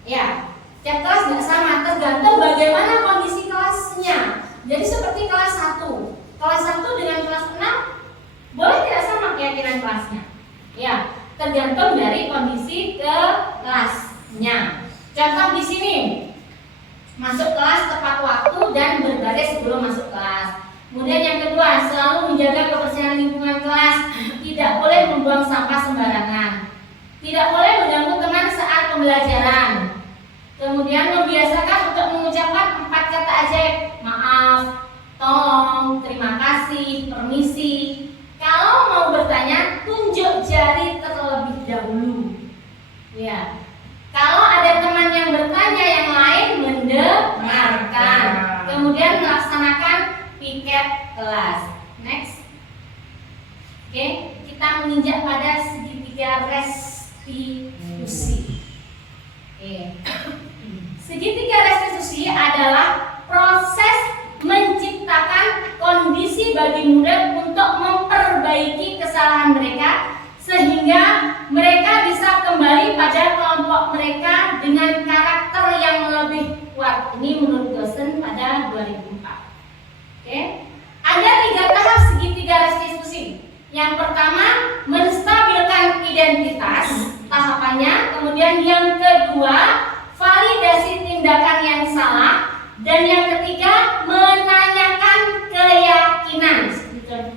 Ya, tiap kelas tidak sama, tergantung bagaimana kondisi kelasnya. Jadi seperti kelas 1. Kelas 1 dengan kelas 6 boleh tidak sama keyakinan kelasnya. Ya, tergantung dari kondisi kelasnya. Contoh di sini, masuk kelas tepat waktu dan berbaris sebelum masuk kelas. Kemudian yang kedua, selalu menjaga kebersihan lingkungan kelas. Tidak boleh membuang sampah sembarangan. Tidak boleh mengganggu teman saat pembelajaran. Kemudian membiasakan untuk mengucapkan 4 kata ajaib. Maaf, tolong, terima kasih, permisi. Kalau mau bertanya, tunjuk jari terlebih dahulu. Ya. Kalau ada teman yang bertanya, yang lain mendengarkan. Kemudian melaksanakan piket kelas. Next. Oke, kita menginjak pada segitiga restitusi. Segitiga restitusi adalah proses menciptakan kondisi bagi murid untuk memperbaiki kesalahan mereka sehingga mereka bisa kembali pada kelompok mereka dengan karakter yang lebih kuat. Ini menurut dosen pada 2004. Oke. Ada 3 tahap segitiga restitusi. Yang pertama, menstabilkan identitas tahapannya. Kemudian yang kedua, validasi tindakan yang salah. Dan yang ketiga, menanyakan keyakinan.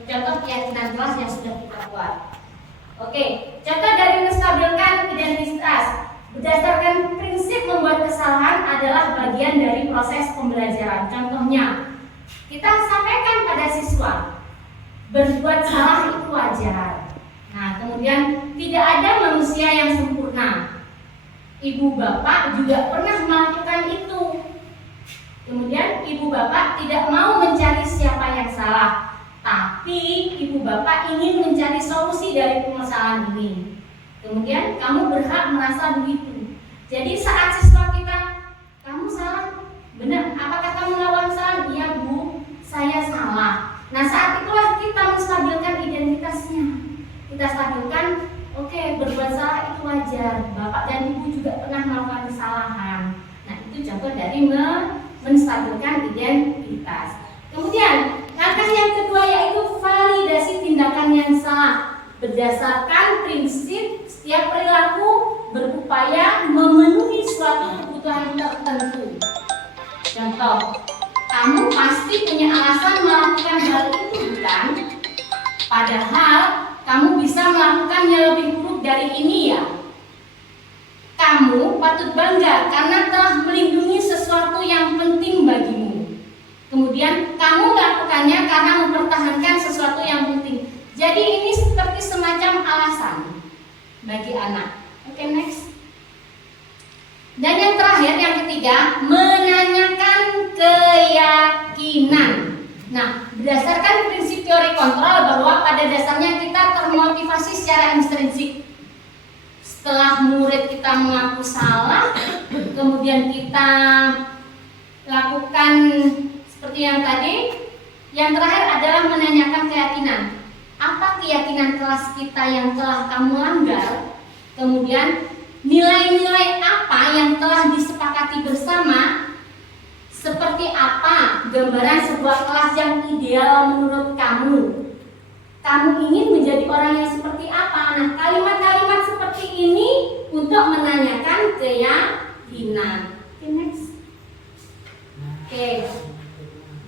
Contoh keyakinan kelas yang sudah kita buat. Oke, contoh dari menstabilkan identitas. Berdasarkan prinsip membuat kesalahan adalah bagian dari proses pembelajaran. Contohnya, kita sampaikan pada siswa, berbuat salah itu wajar. Nah, kemudian tidak ada manusia yang sempurna. Ibu bapak juga pernah melakukan itu. Kemudian ibu bapak tidak mau mencari siapa yang salah, tapi ibu bapak ingin mencari solusi dari permasalahan ini. Kemudian kamu berhak merasa begitu. Jadi saat siswa kita, kamu salah, benar? Apakah kamu melakukan kesalahan? Iya bu, saya salah. Nah saat itulah kita menstabilkan identitasnya. Kita stabilkan, oke, berbuat salah itu wajar. Bapak dan ibu juga pernah melakukan kesalahan. Nah itu contoh dari menstabilkan identitas. Kemudian langkah yang kedua yaitu validasi tindakan yang salah. Berdasarkan prinsip setiap perilaku berupaya memenuhi suatu kebutuhan tertentu. Contoh, kamu pasti punya alasan melakukan hal itu, bukan? Padahal kamu bisa melakukannya lebih buruk dari ini ya. Kamu patut bangga karena telah melindungi sesuatu yang penting bagimu. Kemudian kamu melakukannya karena mempertahankan sesuatu yang penting. Jadi ini seperti semacam alasan bagi anak. Oke, next. Dan yang terakhir, yang ketiga, menanyakan keyakinan. Nah, berdasarkan prinsip teori kontrol bahwa pada dasarnya kita termotivasi secara intrinsik. Setelah murid kita mengaku salah, kemudian kita lakukan seperti yang tadi. Yang terakhir adalah menanyakan keyakinan. Apa keyakinan kelas kita yang telah kamu langgar? Kemudian nilai-nilai apa yang telah disepakati bersama? Seperti apa gambaran sebuah kelas yang ideal menurut kamu? Kamu ingin menjadi orang yang seperti apa? Nah, kalimat-kalimat seperti ini untuk menanyakan keyakinan. Oke, next. Oke.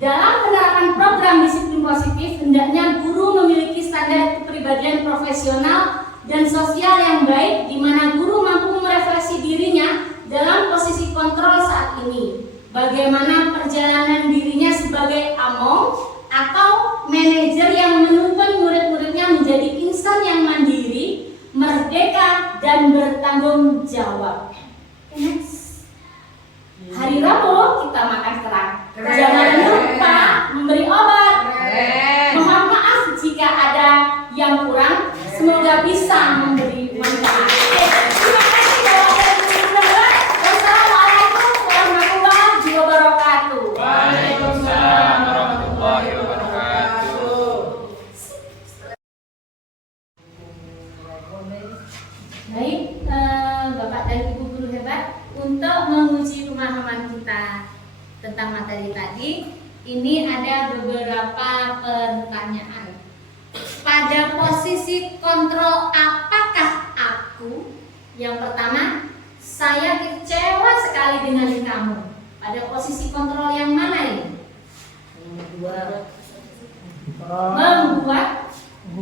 Dalam penerapan program disiplin positif, hendaknya guru memiliki standar kepribadian profesional dan sosial yang baik, di mana guru mampu merefleksi dirinya dalam posisi kontrol saat ini. Bagaimana perjalanan dirinya sebagai among atau manajer yang menuntun murid-muridnya menjadi insan yang mandiri, merdeka, dan bertanggung jawab. Next. Hari Rabu kita makan kerak. Jangan lupa memberi obat. Mohon maaf jika ada yang kurang. Semoga bisa memberi manfaat. Terima kasih jawaban kedua. Wassalamualaikum warahmatullahi wabarakatuh. Waalaikumsalam warahmatullahi wabarakatuh. Baik, Bapak dan Ibu guru hebat, untuk menguji pemahaman kita tentang materi tadi, ini ada beberapa pertanyaan. Pada posisi kontrol apakah aku? Yang pertama, saya kecewa sekali dengan kamu. Pada posisi kontrol yang mana ini? Membuat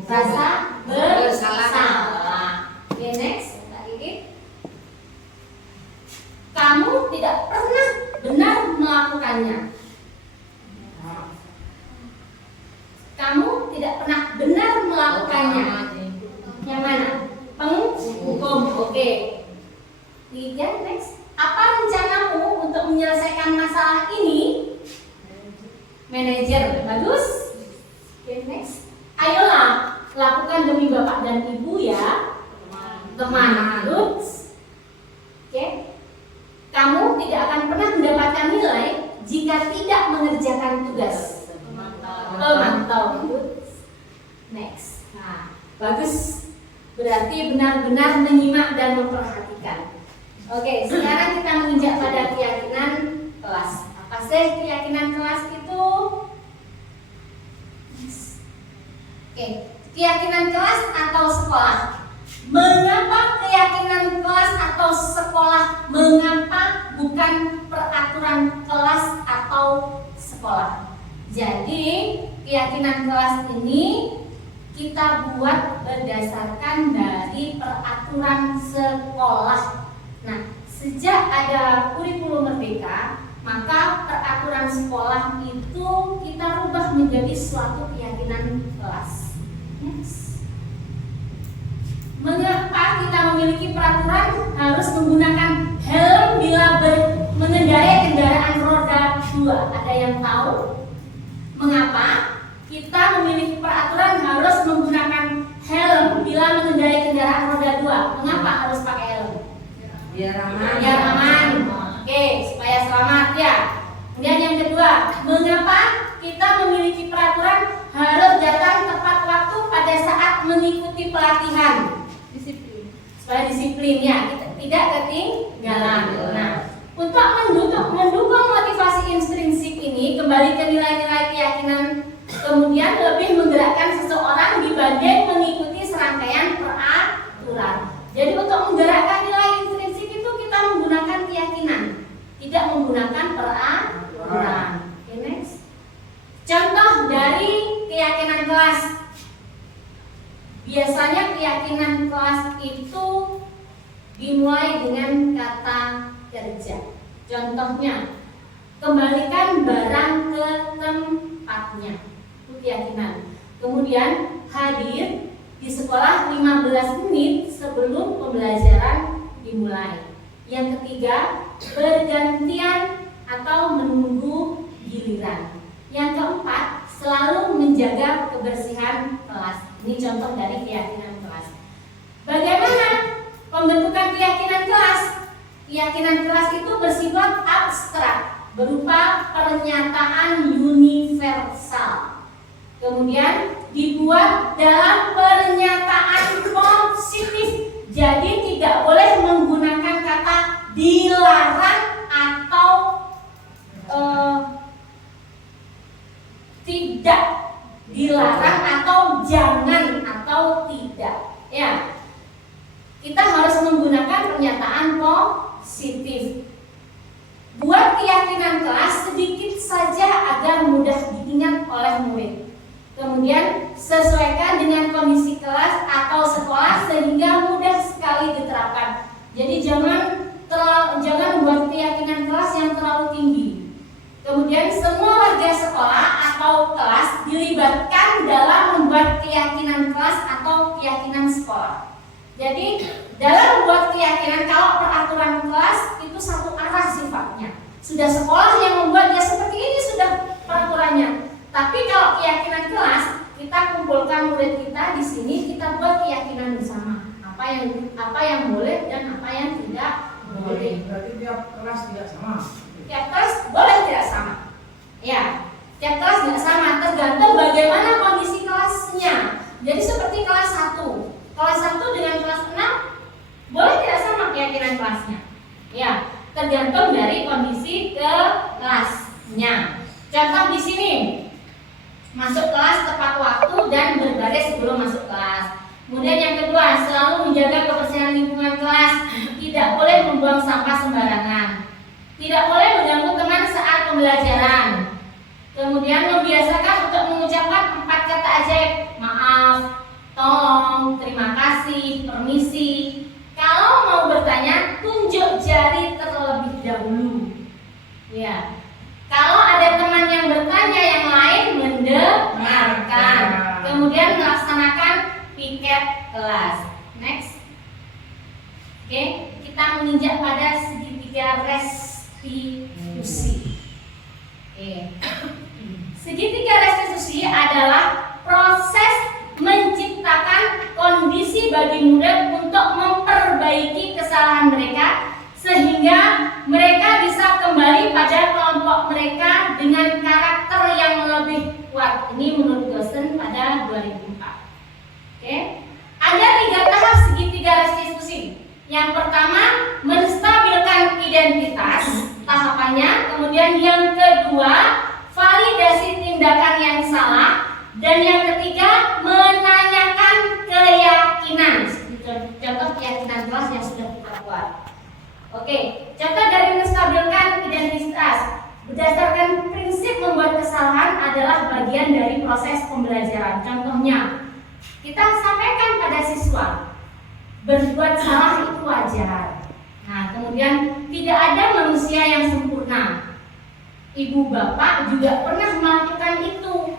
rasa bersalah. Oke, next. Lagi. Kamu tidak pernah benar melakukannya. Kamu tidak pernah benar melakukannya. Yang mana? Penghukum. Oke. 3, next. Apa rencanamu untuk menyelesaikan masalah ini? Manajer. Bagus. Oke, next. Ayolah, lakukan demi bapak dan ibu ya. Teman. Good. Oke. Kamu tidak akan pernah mendapatkan nilai jika tidak mengerjakan tugas. Mantap. Next. Nah, bagus. Berarti benar-benar menyimak dan memperhatikan. Oke, sekarang kita menginjak pada keyakinan kelas. Apa sih keyakinan kelas itu? Oke, keyakinan kelas atau sekolah. Mengapa keyakinan kelas atau sekolah? Mengapa bukan peraturan kelas atau sekolah? Jadi, keyakinan kelas ini kita buat berdasarkan dari peraturan sekolah. Nah, sejak ada kurikulum merdeka, maka peraturan sekolah itu kita rubah menjadi suatu keyakinan kelas. Yes. Mengapa kita memiliki peraturan harus menggunakan helm bila mengendarai kendaraan roda 2? Ada yang tahu? Mengapa kita memiliki peraturan harus menggunakan helm bila mengendarai kendaraan roda 2? Mengapa harus pakai helm? Biar aman. Biar aman. Oke, supaya selamat ya. Kemudian yang kedua, mengapa kita memiliki peraturan harus datang tepat waktu pada saat mengikuti pelatihan? Disiplin. Supaya disiplin ya, kita tidak ketinggalan. Nah, untuk mendukung motivasi intrinsik ini, kembali ke nilai-nilai keyakinan, kemudian lebih menggerakkan seseorang dibanding mengikuti serangkaian peraturan. Jadi untuk menggerakkan nilai intrinsik itu kita menggunakan keyakinan, tidak menggunakan peraturan. Oke, next. Contoh dari keyakinan kelas. Biasanya keyakinan kelas itu dimulai dengan kata kerja. Contohnya, kembalikan barang ke tempatnya. Itu keyakinan. Kemudian hadir di sekolah 15 menit sebelum pembelajaran dimulai. Yang ketiga, bergantian atau menunggu giliran. Yang keempat, selalu menjaga kebersihan kelas. Ini contoh dari keyakinan kelas. Bagaimana pembentukan keyakinan kelas? Keyakinan kelas itu bersifat abstrak, berupa pernyataan universal. Kemudian dibuat dalam pernyataan positif. Jadi tidak boleh menggunakan kata dilarang atau tidak dilarang atau jangan atau tidak. Ya, kita harus menggunakan pernyataan positif. Buat keyakinan kelas sedikit saja agar mudah diingat oleh murid. Kemudian sesuaikan dengan kondisi kelas atau sekolah sehingga mudah sekali diterapkan. Jadi jangan buat keyakinan kelas yang terlalu tinggi. Kemudian semua warga sekolah atau kelas dilibatkan dalam membuat keyakinan kelas atau keyakinan sekolah. Jadi dalam membuat keyakinan, kalau peraturan kelas itu satu arah sifatnya. Sudah sekolah yang membuat ya seperti ini sudah peraturannya. Tapi kalau keyakinan kelas, kita kumpulkan murid kita di sini, kita buat keyakinan bersama. Apa yang boleh dan apa yang tidak boleh. Berarti tiap kelas tidak sama. Tiap kelas boleh tidak sama. Ya, tiap kelas tidak sama, tergantung bagaimana kondisi kelasnya. Jadi seperti kelas 1. Kelas 1 dengan kelas 6 boleh tidak sama keyakinan kelasnya. Ya, tergantung dari kondisi kelasnya. Contoh di sini. Masuk kelas tepat waktu dan berbaris sebelum masuk kelas. Kemudian yang kedua, selalu menjaga kebersihan lingkungan kelas. Tidak boleh membuang sampah sembarangan. Tidak boleh mengganggu teman saat pembelajaran. Kemudian membiasakan untuk mengucapkan 4 kata ajaib. Maaf, tolong, terima kasih, permisi. Kalau mau bertanya, tunjuk jari terlebih dahulu. Ya. Kalau ada teman yang bertanya, yang lain mendengarkan. Kemudian melaksanakan piket kelas. Next. Oke, kita menginjak pada segitiga restitusi. Oke. Segitiga restitusi adalah proses menciptakan kondisi bagi murid untuk memperbaiki kesalahan mereka sehingga mereka bisa kembali pada kelompok mereka dengan karakter yang lebih kuat. Ini menurut dosen pada 2004. Oke. Ada 3 tahap segitiga restitusi. Yang pertama, menstabilkan Kemudian yang kedua, validasi tindakan yang salah. Dan yang ketiga, menanyakan keyakinan. Contoh keyakinan kelas yang sudah kita buat. Oke, contoh dari menstabilkan identitas. Berdasarkan prinsip membuat kesalahan adalah bagian dari proses pembelajaran. Contohnya, kita sampaikan pada siswa, berbuat salah itu wajar. Nah, kemudian tidak ada manusia yang sempurna. Ibu bapak juga pernah melakukan itu.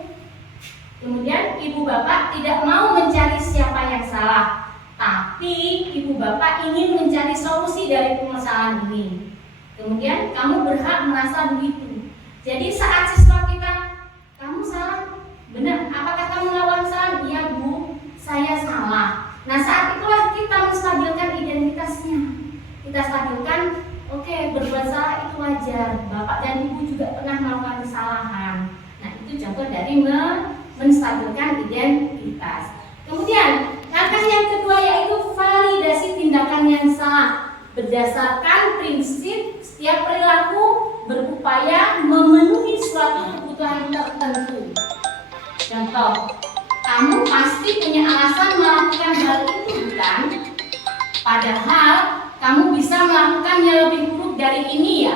Kemudian ibu bapak tidak mau mencari siapa yang salah, tapi ibu bapak ingin mencari solusi dari permasalahan ini. Kemudian kamu berhak merasa begitu. Jadi saat siswa kita, kamu salah, benar? Apakah kamu melakukan salah? Iya bu, saya salah. Nah saat itulah kita menstabilkan identitasnya. Kita stabilkan, oke, berbuat salah itu wajar. Bapak dan ibu juga pernah melakukan kesalahan. Nah itu contoh dari menstabilkan identitas. Kemudian langkah yang kedua yaitu validasi tindakan yang salah. Berdasarkan prinsip setiap perilaku berupaya memenuhi suatu kebutuhan tertentu. Contoh, kamu pasti punya alasan melakukan hal itu, bukan? Padahal kamu bisa melakukan yang lebih buruk dari ini ya.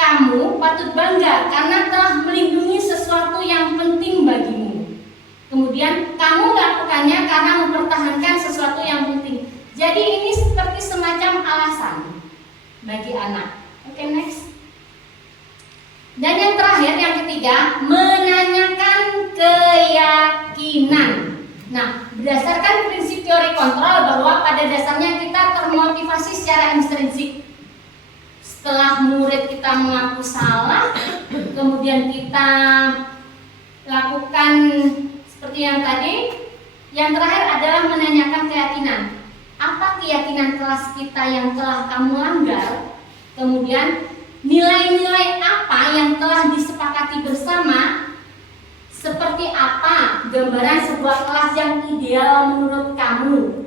Kamu patut bangga karena telah melindungi sesuatu yang penting bagimu. Kemudian kamu melakukannya karena mempertahankan sesuatu yang penting. Jadi ini seperti semacam alasan bagi anak. Oke, next. Dan yang terakhir, yang ketiga, menanyakan keyakinan. Nah, berdasarkan prinsip teori kontrol bahwa pada dasarnya kita termotivasi secara intrinsik. Setelah murid kita mengaku salah, kemudian kita lakukan seperti yang tadi. Yang terakhir adalah menanyakan keyakinan. Apa keyakinan kelas kita yang telah kamu langgar? Kemudian nilai-nilai apa yang telah disepakati bersama? Seperti apa gambaran sebuah kelas yang ideal menurut kamu?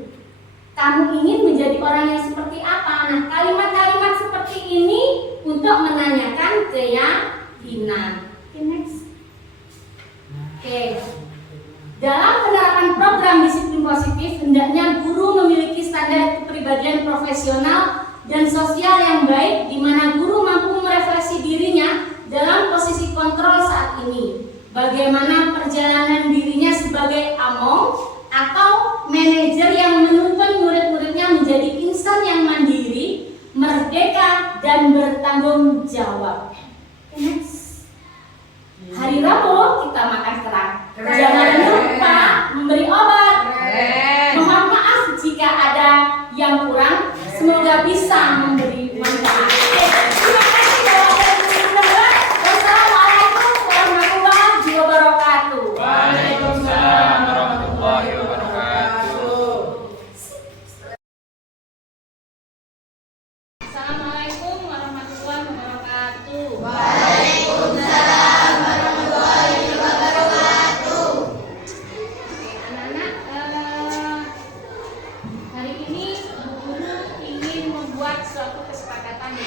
Kamu ingin menjadi orang yang seperti apa? Nah, kalimat-kalimat seperti ini untuk menanyakan keyakinan. Oke, next. Oke. Dalam penerapan program disiplin positif, hendaknya guru memiliki standar kepribadian profesional dan sosial yang baik, di mana guru mampu merefleksi dirinya dalam posisi kontrol saat ini. Bagaimana perjalanan dirinya sebagai among atau manajer yang menuntun murid-muridnya menjadi insan yang mandiri, merdeka, dan bertanggung jawab. Next. Hari Rabu kita makan kerang. Jangan lupa memberi obat. Mohon maaf jika ada yang kurang. Semoga bisa memberi manfaat. Terima kasih telah wassalamualaikum warahmatullahi wabarakatuh. Waalaikumsalam warahmatullahi wabarakatuh. Assalamualaikum warahmatullahi wabarakatuh. Waalaikumsalam warahmatullahi wabarakatuh. Oke, anak-anak, hari ini Bu Guru ingin membuat suatu kesepakatan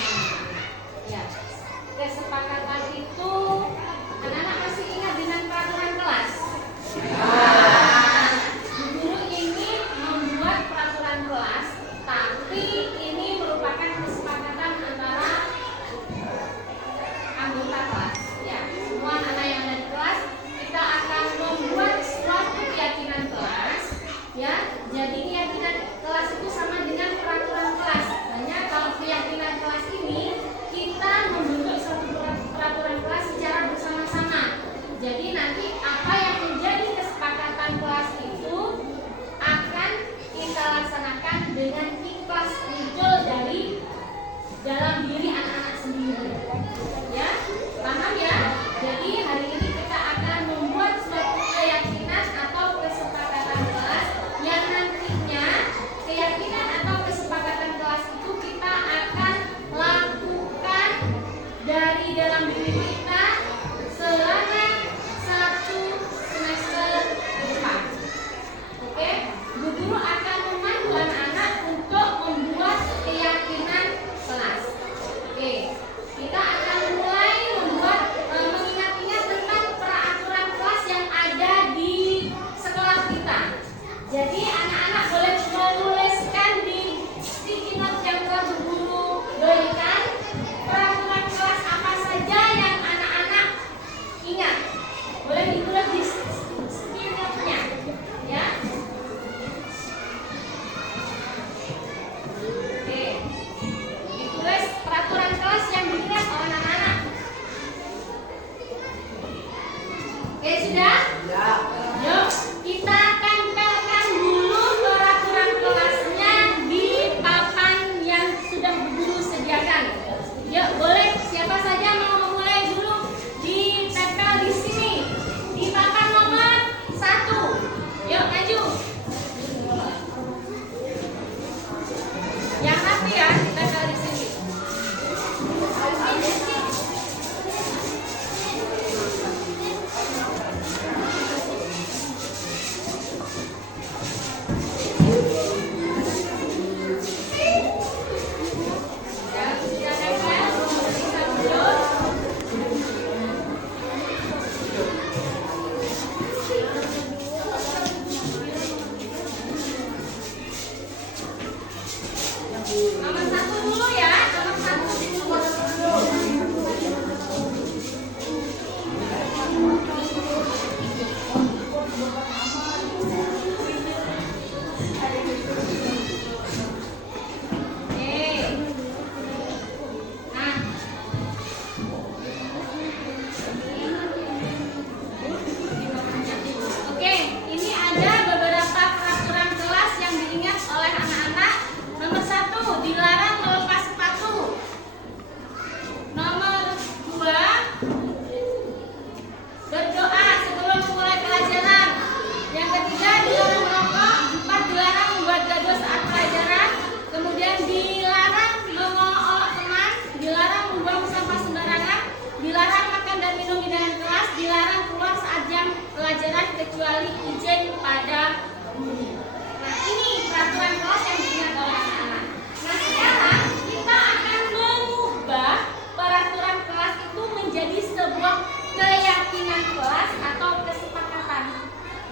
pelajaran kecuali izin pada guru. Nah, ini peraturan kelas yang diingat oleh anak-anak. Nah, sekarang kita akan mengubah peraturan kelas itu menjadi sebuah keyakinan kelas atau kesepakatan.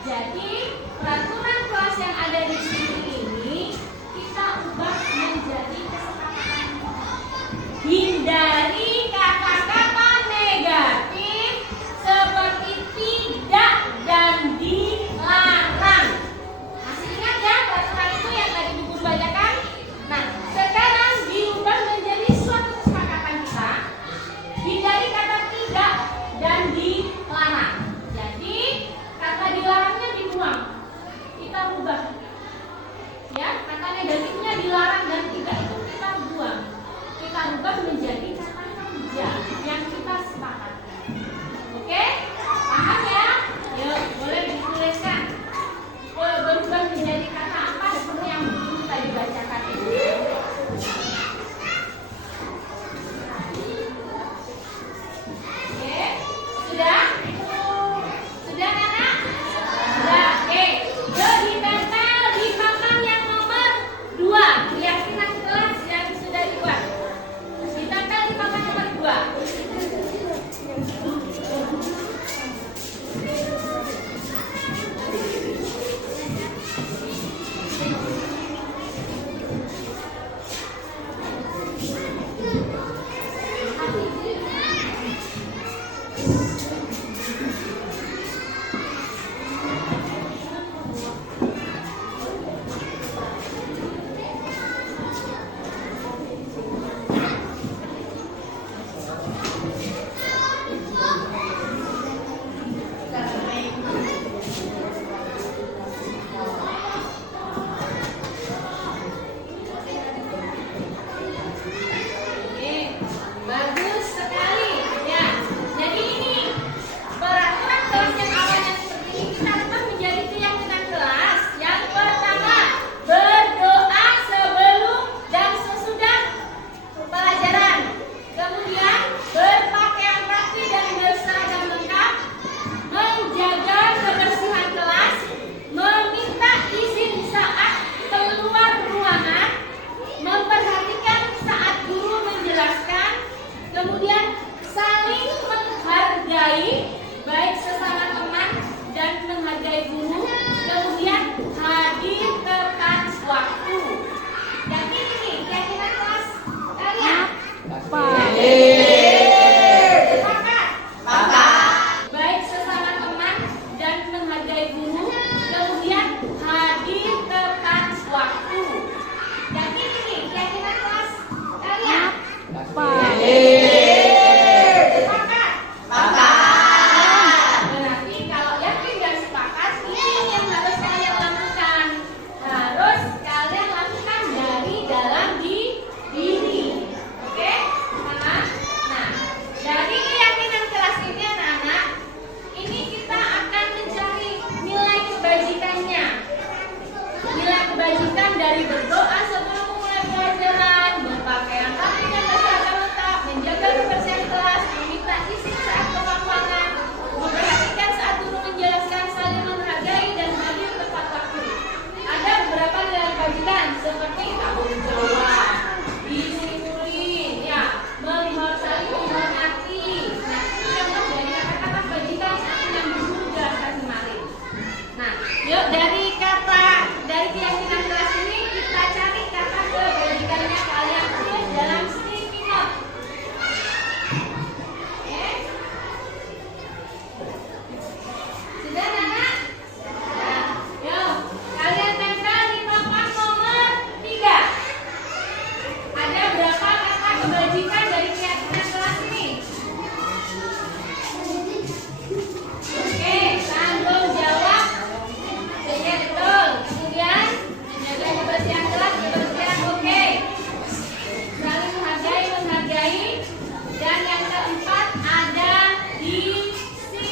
Jadi, peraturan kelas yang ada di sini ini kita ubah menjadi kesepakatan. Hindari kata-kata negatif seperti tidak dan dilarang. Masih ingat ya peraturan itu yang tadi Ibu Guru bacakan? Nah, sekarang diubah menjadi suatu kesepakatan kita. Hindari kata tidak dan dilarang. Jadi kata dilarangnya dibuang. Kita ubah. Ya, kata negatifnya dilarang dan tidak itu kita buang. Kita ubah menjadi kata kerja yang kita sepakati. Oke? Paham ya? Yuk, boleh dituliskan. Berubah menjadi kata apa seperti yang Ibu tadi bacakan itu. Oke? Sudah? Sudah, anak? Sudah. Oke. Yuk ditempel di papan yang nomor 2. Keyakinan kelas yang sudah dibuat. Ditempel di papan nomor 2. Oke, bagus sekali. Ya, jadi ini peraturan kelas yang awalnya seperti ini kita ubah menjadi keyakinan kelas. Yang pertama, berdoa sebelum dan sesudah pelajaran. Kemudian berpakaian rapi dan berseragam lengkap, menjaga kebersihan kelas, meminta izin saat keluar ruangan, memperhatikan saat guru menjelaskan, kemudian saling menghargai baik sesama teman dan menghargai guru, kemudian hadir tepat waktu. Yakin ini keyakinan kelas kalian? Sepakat? Baik sesama teman dan menghargai guru, kemudian hadir tepat waktu. Yakin ini keyakinan kelas kalian? Sepakat? Berarti kalau yakin dan sepakat, ini yang harus kalian lakukan. Harus kalian lakukan dari dalam diri. Oke? Nah, dari keyakinan kelas ini anak-anak, ini kita akan mencari nilai kebajikannya. Nilai kebajikan dari berdoa sebelum mulai pelajaran, berpakaian rapi dan berseragam lengkap, menjaga kebersihan kelas, meminta izin saat keluar ruangan, memperhatikan saat guru menjelaskan, saling menghargai dan hadir tepat waktu. Ada beberapa nilai kebajikan seperti tanggung jawab, disiplin, ya, saling menghormati. Nah, ini contoh dari kata-kata kebajikan yang guru jelaskan kemarin. Nah, yuk dari keyakinan kelas ini kita cari kata kebajikannya kalian tulis dalam sticky note. Oke? Sudah, anak? Nah, yuk kalian tempel di papan nomor 3. Ada berapa kata kebajikan dari keyakinan kelas ini? Oke, tanggung jawab. Iya, betul. Kemudian menjaga kebersihan kelas, kebersihan oke. Saling menghargai. Dan yang keempat ada disiplin.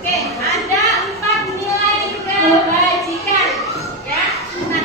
Oke, ada 4 nilai kebajikan. Ya, nah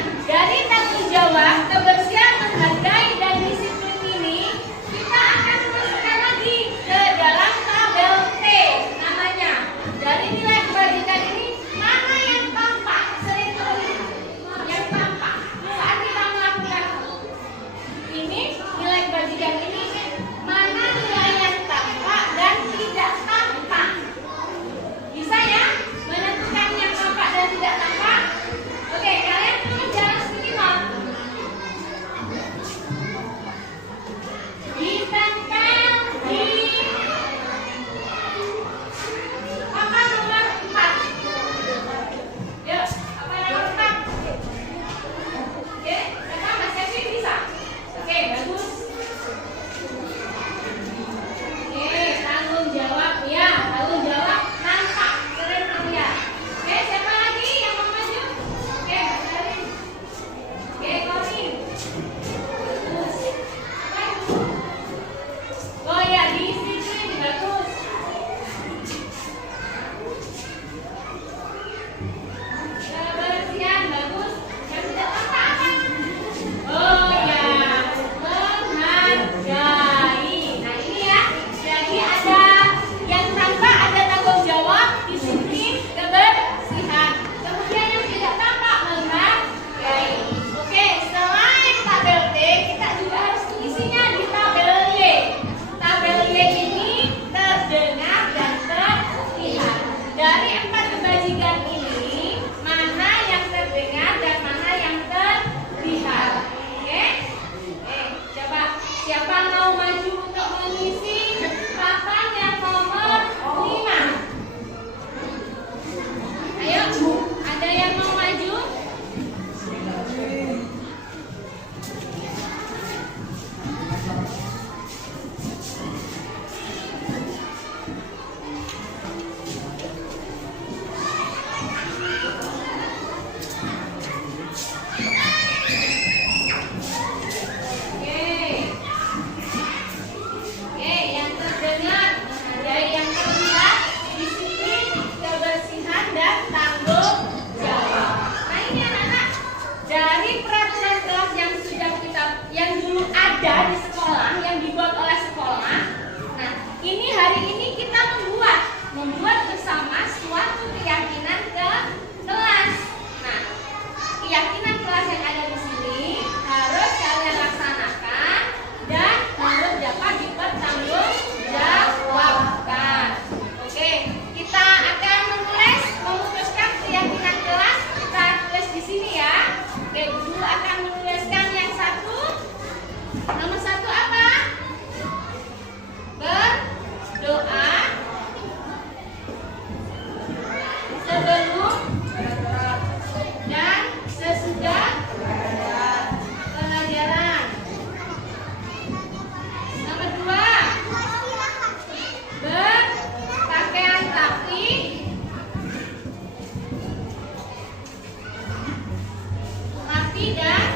Tidak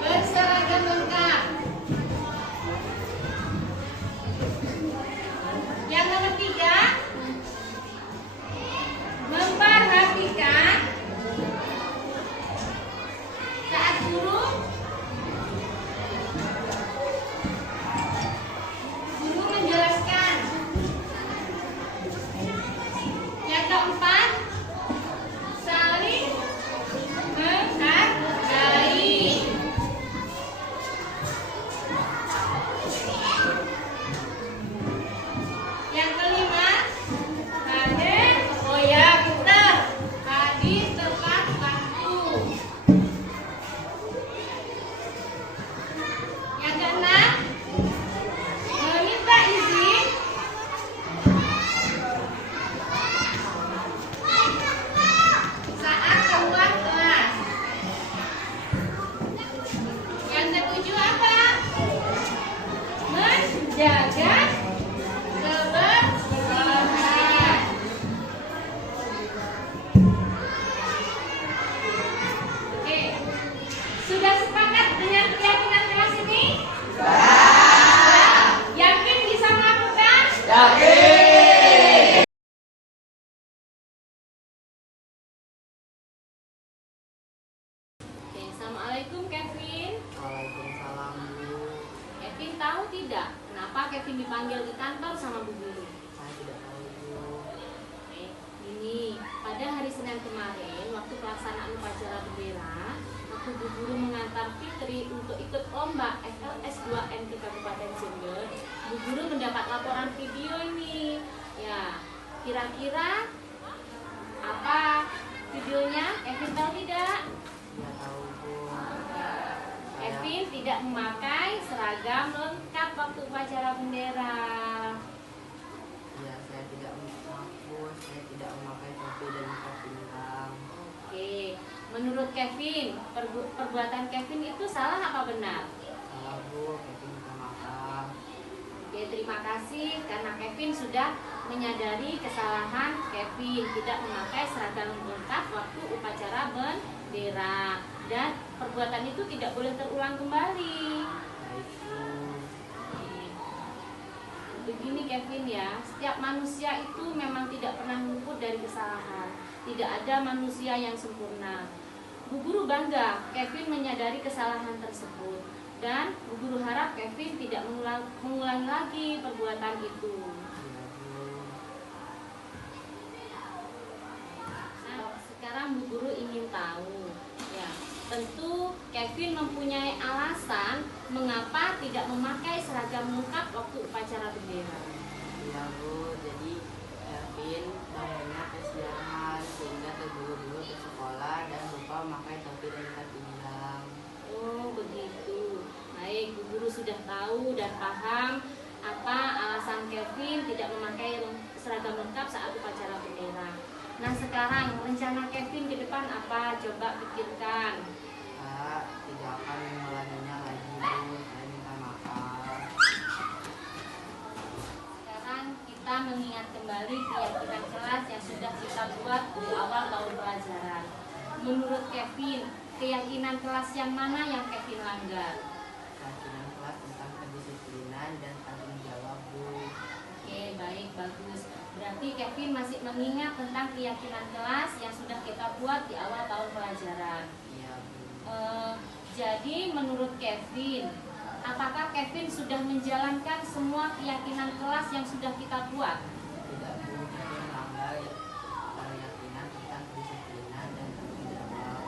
berseragam lengkap. Yang nomor 3, memperhatikan saat guru menjelaskan. Yang keempat, saling menghargai. Yang kelima, hadir, oh ya betul, hadir tepat waktu. Yang keenam, meminta izin saat keluar kelas. Yang ketujuh apa? Menjaga kebersihan. Oke, sudah sepakat dengan keyakinan kelas ini? Yakin bisa melakukan? Oke, assalamualaikum Kevin. Waalaikumsalam Bu. Kevin tahu tidak kenapa Kevin dipanggil di kantor sama Bu Guru? Saya tidak tahu Bu. Oke, ini pada hari Senin kemarin waktu pelaksanaan upacara bendera, waktu Bu Guru mengantar Fitri untuk ikut lomba FLS 2N ke Kabupaten Jember, Bu Guru mendapat laporan video ini. Ya, kira-kira apa videonya? Kevin tahu tidak? Tidak tahu Bu. Kevin tidak memakai seragam lengkap waktu upacara bendera. Ya, saya tidak mengaku, saya tidak memakai topi dan ikat pinggang. Oke, menurut Kevin, perbuatan Kevin itu salah apa benar? Salah Bu, Kevin minta maaf. Oke, terima kasih karena Kevin sudah menyadari kesalahan Kevin tidak memakai seragam lengkap waktu upacara bendera, dan perbuatan itu tidak boleh terulang kembali. Baik Bu. Begini Kevin ya, setiap manusia itu memang tidak pernah luput dari kesalahan. Tidak ada manusia yang sempurna. Bu Guru bangga Kevin menyadari kesalahan tersebut, dan Bu Guru harap Kevin tidak mengulangi lagi perbuatan itu. Iya Bu. Nah, sekarang Bu Guru ingin tahu, ya, tentu Kevin mempunyai alasan mengapa tidak memakai seragam lengkap waktu upacara bendera. Iya Bu, jadi Kevin bangunnya kesiangan sehingga terburu-buru ke sekolah dan lupa memakai topi dan ikat pinggang. Oh begitu. Baik, Bu Guru sudah tahu dan paham apa alasan Kevin tidak memakai seragam lengkap saat upacara bendera. Nah sekarang rencana Kevin ke depan apa? Coba pikirkan. Saya tidak akan mengulanginya lagi Bu, saya minta maaf. Sekarang kita mengingat kembali keyakinan kelas yang sudah kita buat di awal tahun pelajaran. Menurut Kevin, keyakinan kelas yang mana yang Kevin langgar? Keyakinan kelas tentang kedisiplinan dan tanggung jawab Bu. Oke, baik, bagus. Berarti Kevin masih mengingat tentang keyakinan kelas yang sudah kita buat di awal tahun pelajaran. Iya Bu. Jadi menurut Kevin, apakah Kevin sudah menjalankan semua keyakinan kelas yang sudah kita buat? Tidak Bu, Kevin melanggar keyakinan tentang kedisiplinan dan tanggung jawab.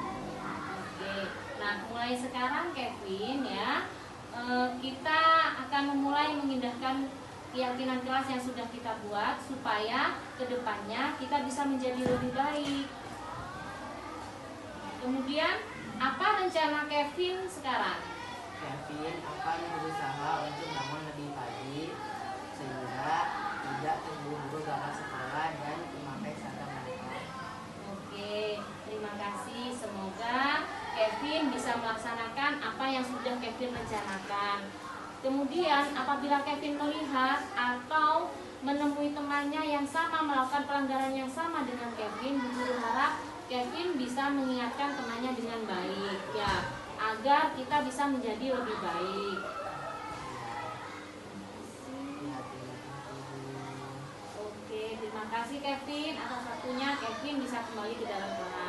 Oke, nah mulai sekarang Kevin ya, kita akan memulai mengindahkan keyakinan kelas yang sudah kita buat supaya kedepannya kita bisa menjadi lebih baik. Kemudian apa rencana Kevin sekarang? Kevin akan berusaha untuk bangun lebih pagi sehingga tidak terburu-buru berangkat sekolah dan memakai seragam lengkap. Oke, terima kasih. Semoga Kevin bisa melaksanakan apa yang sudah Kevin rencanakan. Kemudian apabila Kevin melihat atau menemui temannya yang sama melakukan pelanggaran yang sama dengan Kevin, Bu Guru harap Kevin bisa mengingatkan temannya dengan baik, ya, agar kita bisa menjadi lebih baik. Oke, terima kasih Kevin. Atas waktunya Kevin bisa kembali ke dalam kelas.